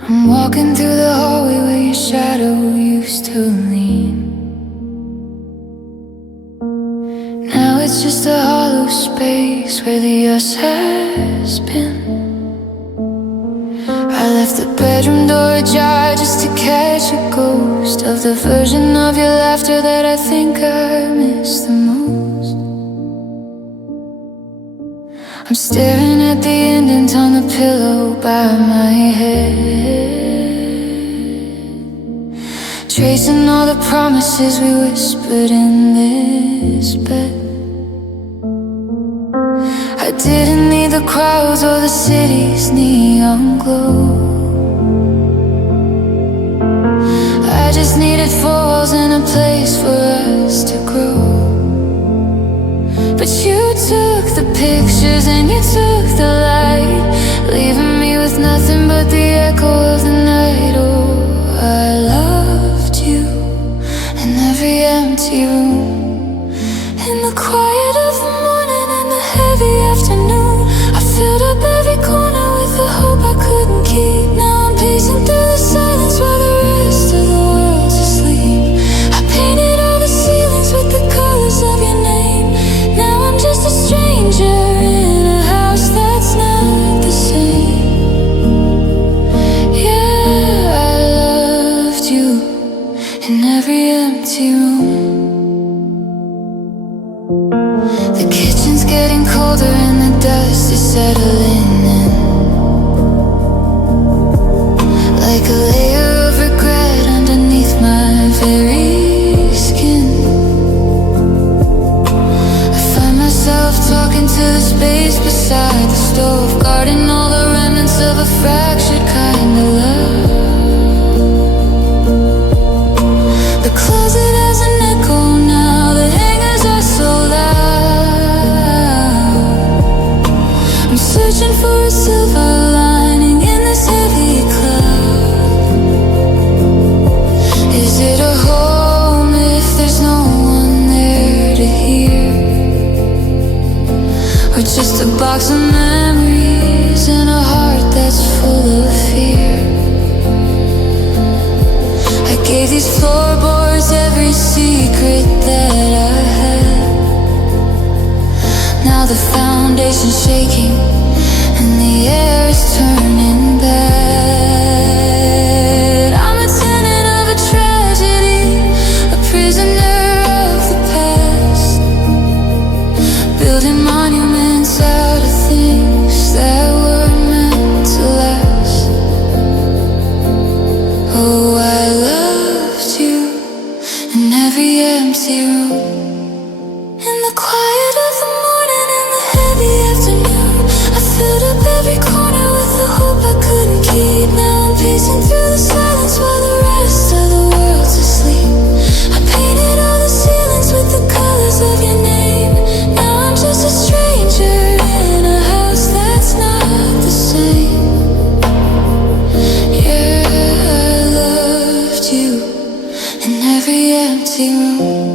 I'm walking through the hallway where your shadow used to lean. Now it's just a hollow space where the us has been. I left the bedroom door ajar just to catch a ghost of the version of your laughter that I think I miss the most. I'm staring at the indent on the pillow by my head, tracing all the promises we whispered in this bed. I didn't need the crowds or the city's neon glow. I just needed four walls and a place for us to grow. But you took the pictures and you took the light, leaving me with nothing but the echo of the night. Oh, I loved you in every empty room, in the quiet of the morning and the heavy afternoon. I filled up every corner with the hope I couldn't keep. Now I'm pacing through the silence while the rest of the world's asleep. I painted all the ceilings with the colors of your name. Now I'm just a stranger in a house that's not the same. Yeah, I loved you in every empty room. The kitchen's getting colder and the dust is settling in, like a layer of regret underneath my very skin. I find myself talking to the space beside the stove, guarding all the remnants of a fractured kind of love. The closet has an echo now, the hangers are so loud. I'm searching for a silver lining in this heavy cloud. Is it a home if there's no one there to hear? Or just a box of memories and a heart that's full of fear? I gave these floorboards every secret that I had. Now the foundation's shaking and the air is turning bad. I'm a tenant of a tragedy, a prisoner of the past, building monuments out of things that were meant to last. Oh, I loved you in every empty room, in the quiet of the morning and the heavy afternoon. I filled up every corner with the hope I couldn't keep. Now I'm pacing through the silence while the rest of the world's asleep. I painted all the ceilings with the colors of your name. Now I'm just a stranger in a house that's not the same. Yeah, I loved you in every empty room.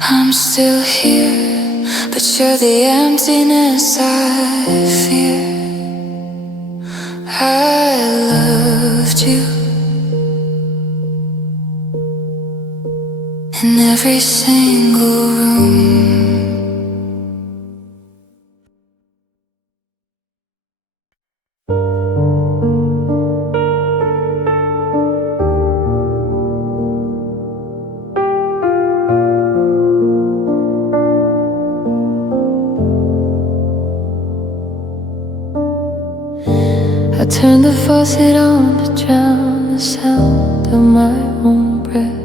I'm still here, but you're the emptiness I fear. I loved you in every single room. I turned the faucet on to drown the sound of my own breath,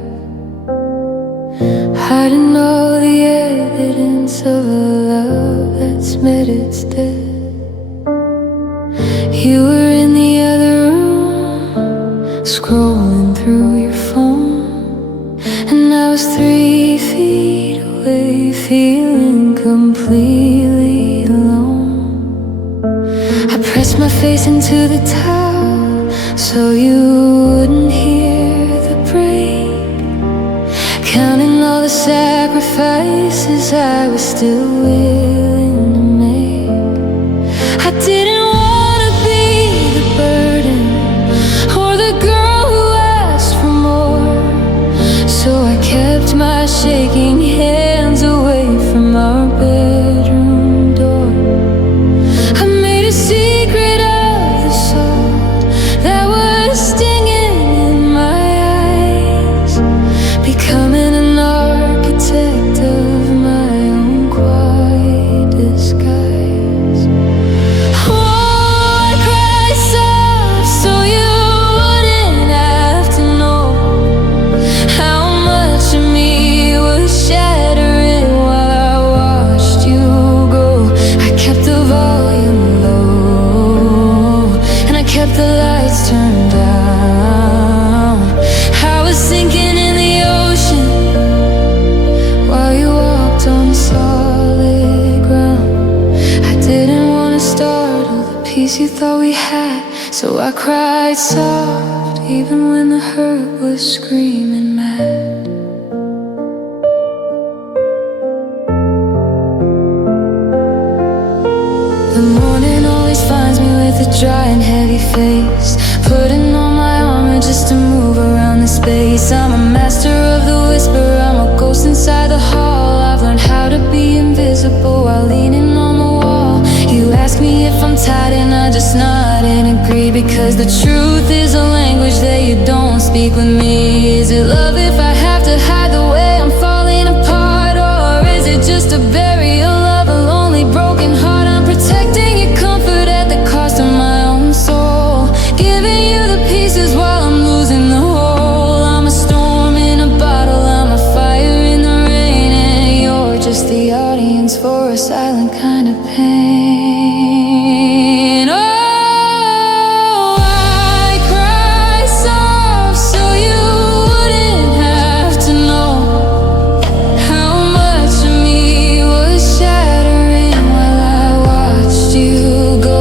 hiding all the evidence of a love that's met its death. You were in the other room, scrolling through your phone, and I was 3 feet away, feeling completely alone. I pressed my face into the towel so you wouldn't hear the break, counting all the sacrifices I was still willing to make. I didn't want to be the burden or the girl who asked for more, so I kept my shaking hands away from our bedroom door. I made a secret of the soul that was stinging in my eyes, becoming an architect of my own quietest skies. Oh, I cried soft so you wouldn't have to know how much of me was shattering while I watched you go. I kept the volume low and I kept the lights turned down. I was sinking in the ocean while you walked on solid ground. I didn't want to startle the peace you thought we had, so I cried soft even when the hurt was screaming mad. The morning always finds me with a dry and heavy face, putting on my armor just to move around the space. I'm a master of the whisper, I'm a ghost inside the hall. I've learned how to be invisible while leaning on the wall. You ask me if I'm tired and I just nod and agree, because the truth is a language that you don't speak with me. Is it love if I have to hide the way I'm falling apart, or is it just a burial of a lonely broken heart? I'm protecting your comfort at the cost of my own soul, giving you the pieces while I'm losing the whole. I'm a storm in a bottle, I'm a fire in the rain, and you're just the audience for a silent kind of pain. Oh, I cry soft so you wouldn't have to know how much of me was shattering while I watched you go.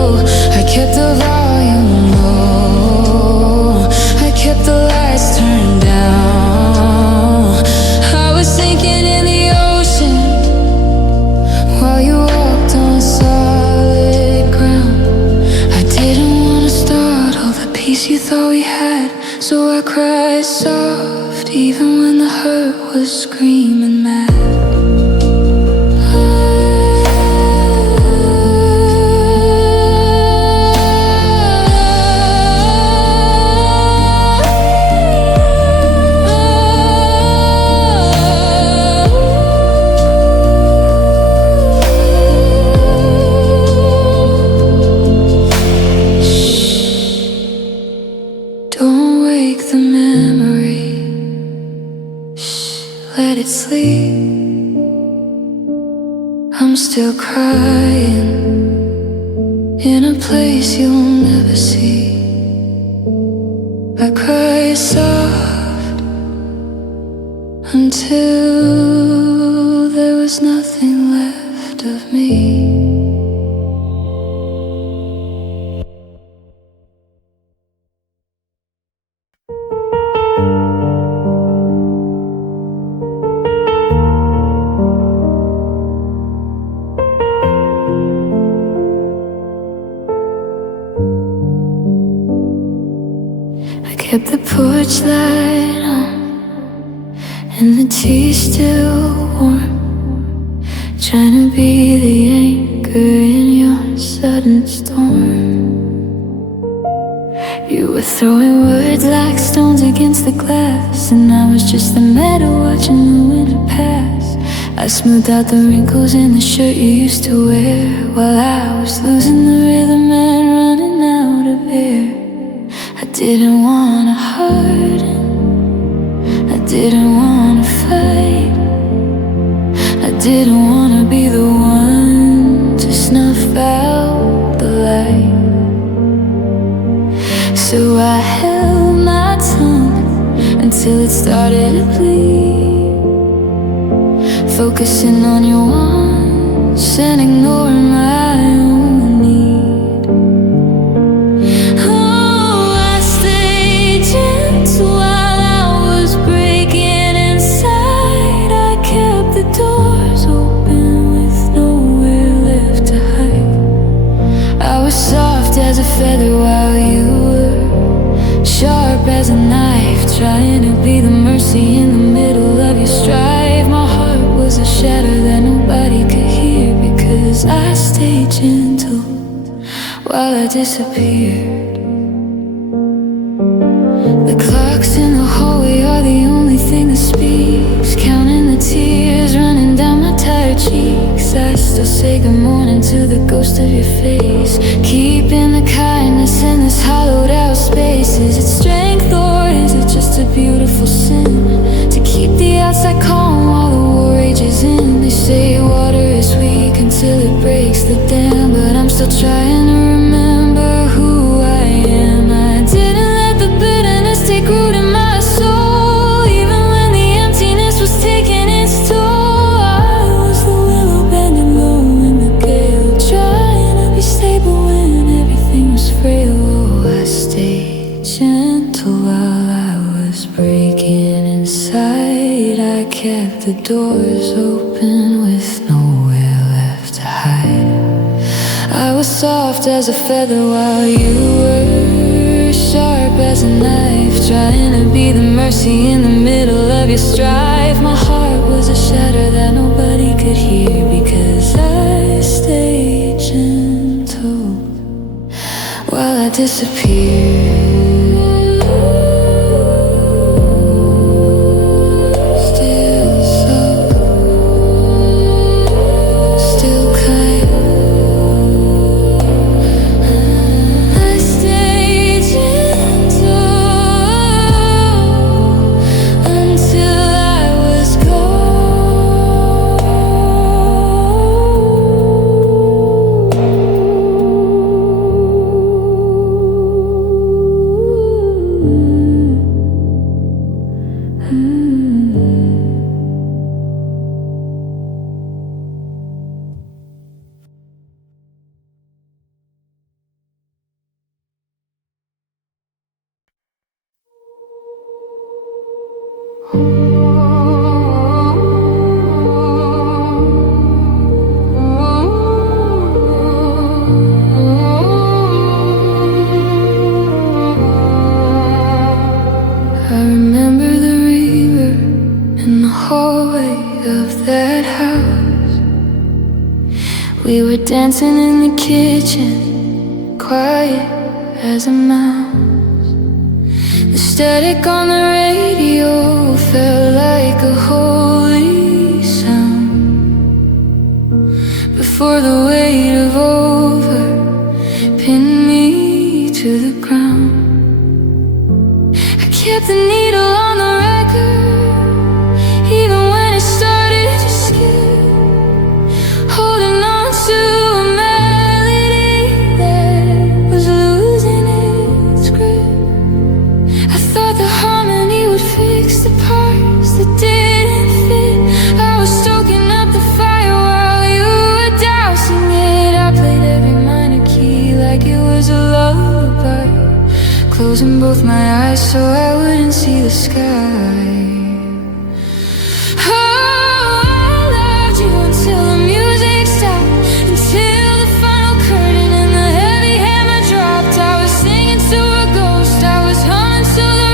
I kept the volume low, I kept the lights turned down. I was sinking in the ocean while you walked on solid ground. I didn't want to startle the peace you thought we had, so I cried soft even when the hurt was screaming mad. Don't wake the memory, shh, let it sleep. I'm still crying in a place you'll never see. I cry soft until there was nothing left of me. kept the porch light on and the tea still warm, trying to be the anchor in your sudden storm. You were throwing words like stones against the glass, and I was just the meadow watching the winter pass. I smoothed out the wrinkles in the shirt you used to wear, while I was losing the rhythm and running out of air. I didn't wanna harden, I didn't wanna fight, I didn't wanna be the one to snuff out the light. So I held my tongue until it started to bleed, focusing on your wants and ignoring my own need. Oh, I stayed gentle while I was breaking inside. I kept the doors open with nowhere left to hide. I was soft as a feather while you were sharp as a knife, trying to be the mercy in the middle of your strife. My heart was a shadow that nobody could hear, because I stayed gentle while I disappeared. The clocks in the hallway are the only thing that speaks, counting the tears running down my tired cheeks. I still say good morning to the ghost of your face, keeping the kindness in this hollowed out space. Is it strength or is it just a beautiful sin to keep the outside calm while the war rages in? They say water is weak until it breaks the dam, but I'm still trying to remember who I am. I didn't let the bitterness take root in my soul, even when the emptiness was taking its toll. I was the willow bending low in the gale, trying to be stable when everything was frail. Oh, I stayed gentle while I was breaking inside. I kept the doors open with nowhere left to hide. I was soft as a feather while you were sharp as a knife, trying to be the mercy in the middle of your strife. My heart was a shadow that nobody could hear, because I stayed gentle while I disappeared. I remember the river in the hallway of that house. We were dancing in the kitchen, quiet as a mouse. The static on the radio felt like a holy sound before the weight of over pinned me to the ground. Kept the needle on the record, even when it started to skip, holding on to a melody that was losing its grip. I thought the harmony would fix the parts that didn't fit. I was stoking up the fire while you were dousing it. I played every minor key like it was a lullaby, closing both my eyes so I wouldn't see the sky. Oh, I loved you until the music stopped, until the final curtain and the heavy hammer dropped. I was singing to a ghost, I was humming to the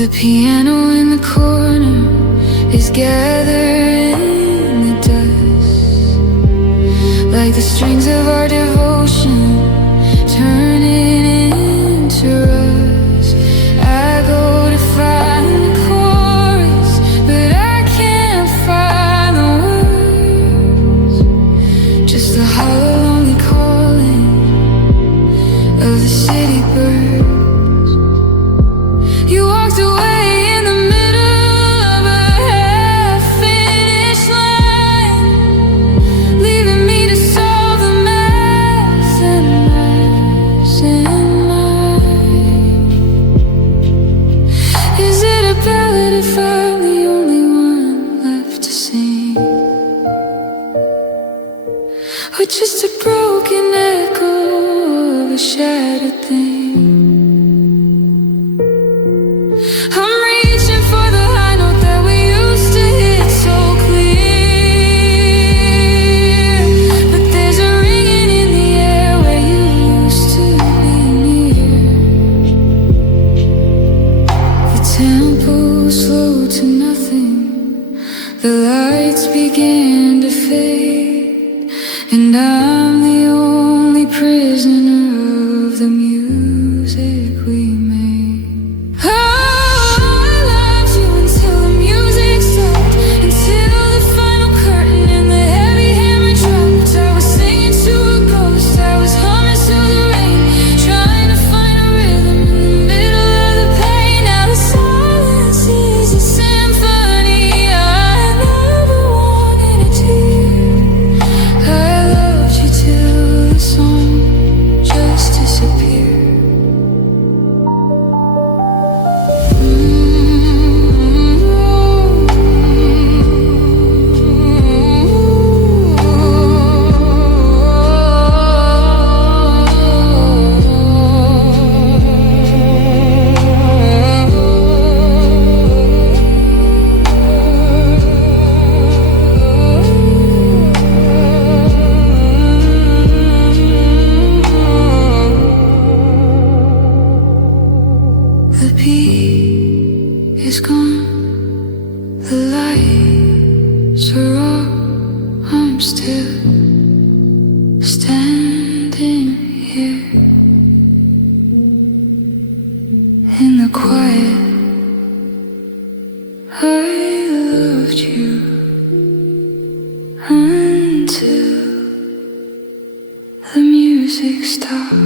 The piano in the corner is gathering the dust, like the strings of our devotion turning into rust. I go to find the chorus, but I can't find the words. Just the hollow, lonely calling of the city birds. You walked away in the middle of a half-finished line, leaving me to solve the math and maths and mine. Is it a ballad if I'm the only one left to sing? Or just a broken echo of a shattered thing? I'm reaching for the high note that we used to hit so clear, but there's a ringing in the air where you used to be near. The tempo slowed to nothing, the lights began to fade, and I'm the only prisoner of the music we made. Oh, I loved you until the music stopped, until the final curtain and the heavy hammer dropped. I was singing to a ghost, I was humming to the rain, trying to find a rhythm in the middle of the pain. Now the silence is a symphony I never wanted to hear. I loved you till the song just disappeared. The beat is gone, the lights are off. I'm still standing here in the quiet. I loved you until the music stopped.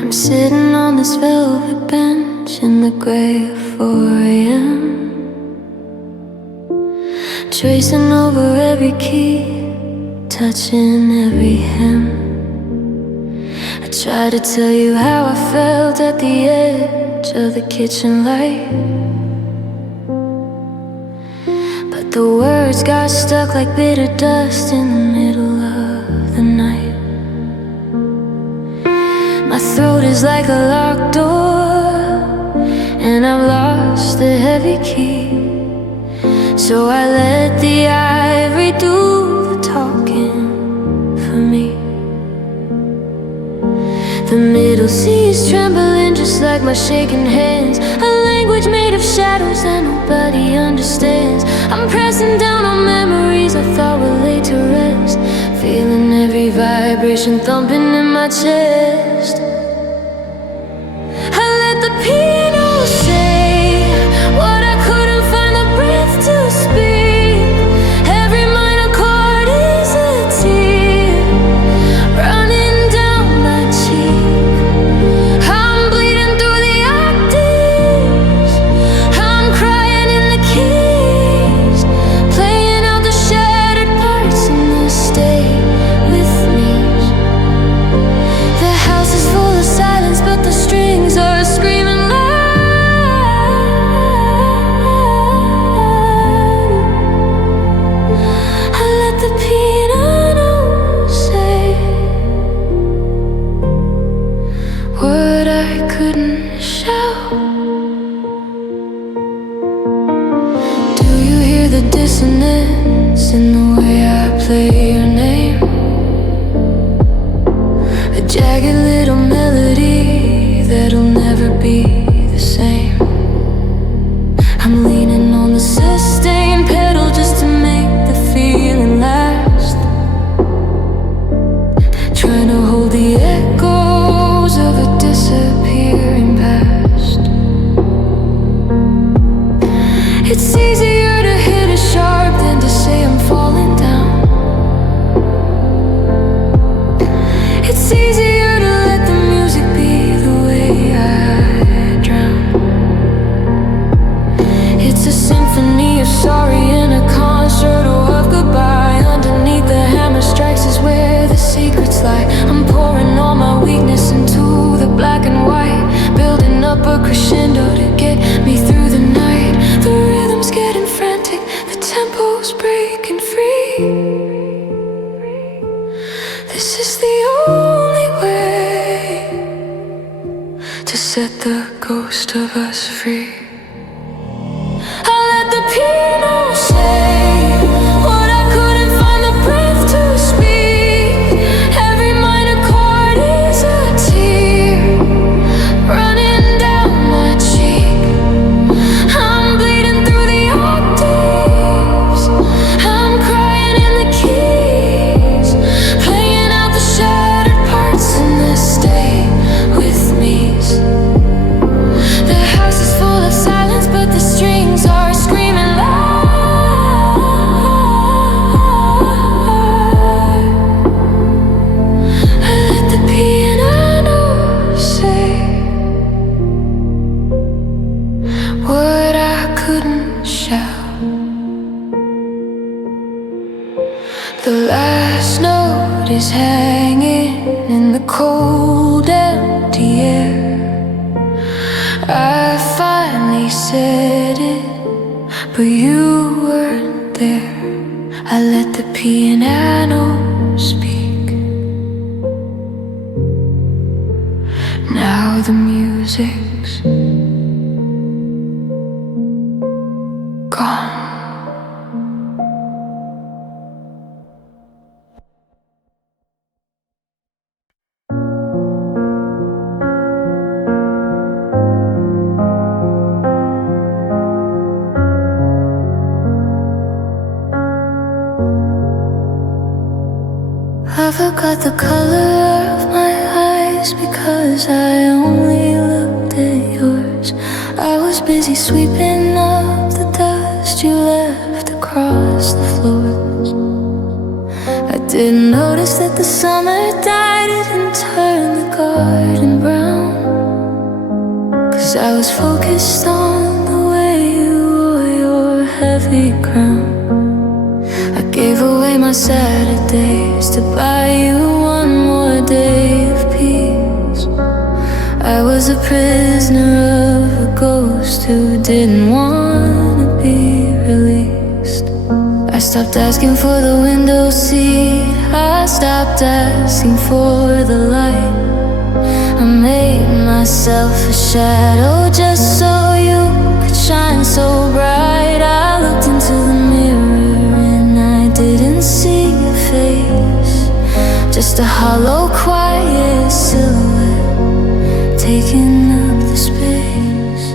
I'm sitting on this velvet bench in the gray of 4 a.m., tracing over every key, touching every hem. I tried to tell you how I felt at the edge of the kitchen light, but the words got stuck like bitter dust in the middle of the night. My throat is like a locked door, and I've lost the heavy key. So I let the ivory do the talking for me. The middle sea is trembling just like my shaking hands, a language made of shadows that nobody understands. I'm pressing down on memories I thought were laid to rest, feeling every vibration thumping in my chest. I let the piano say what I couldn't find the breath to speak. Every minor chord is a tear running down my cheek. I'm bleeding through the octaves, I'm crying in the keys, playing out the shattered parts in the stay with me. The house is dance, in the way I play your name. A jagged little melody that'll never be the same. I'm leaning on the sustain pedal just to make the feeling last. Trying to hold the echoes of a disappearing past. It's easier to hit it sharp than to say I'm falling down. It's easier to let the music be the way I drown. It's a symphony of sorry and a concerto of goodbye. Underneath the hammer strikes is where the secrets lie. I'm pouring all my weakness into the black and white, building up a crescendo to get me through the night. The rhythm's getting frantic, the tempo's breaking free. This is the only way to set the ghost of us free. I let the piano say what I couldn't find the breath to speak. Every minor chord is a tear running down my cheek. I'm bleeding through the octaves, I'm crying in the keys, playing out the shattered parts in this stay with me's. The house is full of silence, but the strings are screaming loud. I let the piano say what I couldn't shout. The last note is hanging in the cold, empty air. I finally said it, but you weren't there. I let the piano speak. Now the music's gone. I forgot the color of my eyes because I only looked at yours. I was busy sweeping up the dust you left across the floors. I didn't notice that the summer dyed it and turned the garden brown, 'cause I was focused on the way you wore your heavy crown. I gave away my Saturdays to buy you one more day of peace. I was a prisoner of a ghost who didn't want to be released. I stopped asking for the window seat, I stopped asking for the light. I made myself a shadow just so you could shine so bright. I looked into the mirror and I didn't see your face, just a hollow, quiet silhouette taking up the space.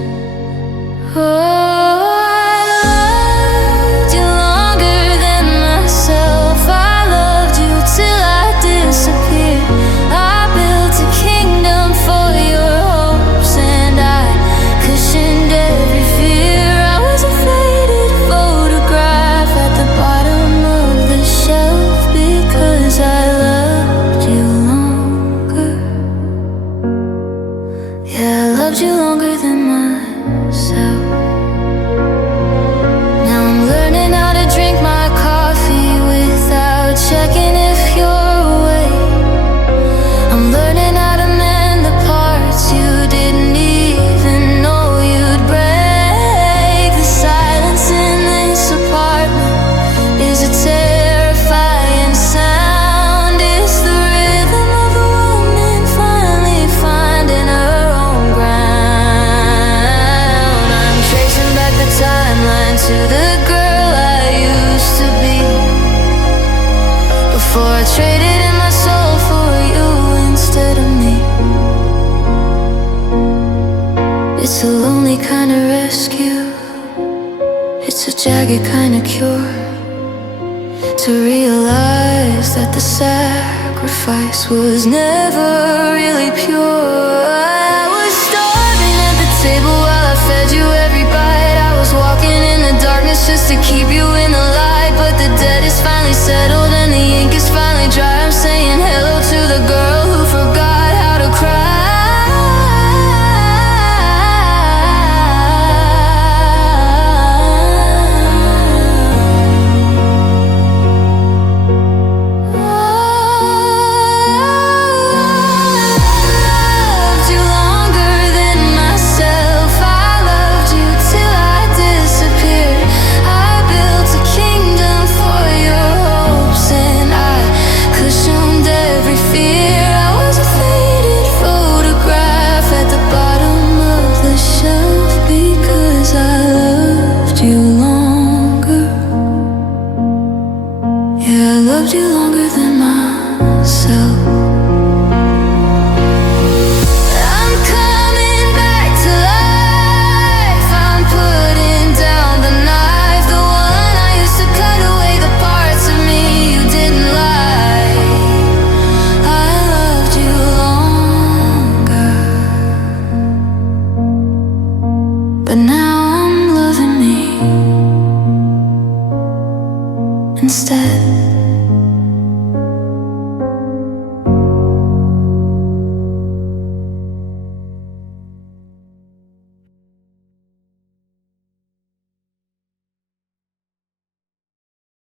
Oh, I loved you longer than myself. I loved you till I disappeared. I built a kingdom for your hopes and I cushioned every fear. I was a faded photograph at the bottom of the shelf because I loved you longer. Yeah, I loved you longer than myself. Now I'm learning how to drink my coffee without checking if you're awake. I'm learning how to mend the parts you didn't even know you'd break. The silence in this apartment is a terrifying sound. It's the rhythm of a woman finally finding her own ground. It's a lonely kind of rescue. It's a jagged kind of cure. To realize that the sacrifice was never really pure. I was starving at the table while I fed you every bite. I was walking in the darkness just to keep you in the light. But the debt is finally settled and the ink is finally dry. I'm saying hello to the girl who forgot how to cry. Yeah, I loved you longer than myself. I'm coming back to life. I'm putting down the knife, the one I used to cut away the parts of me you didn't like. I loved you longer, but now I'm loving me instead.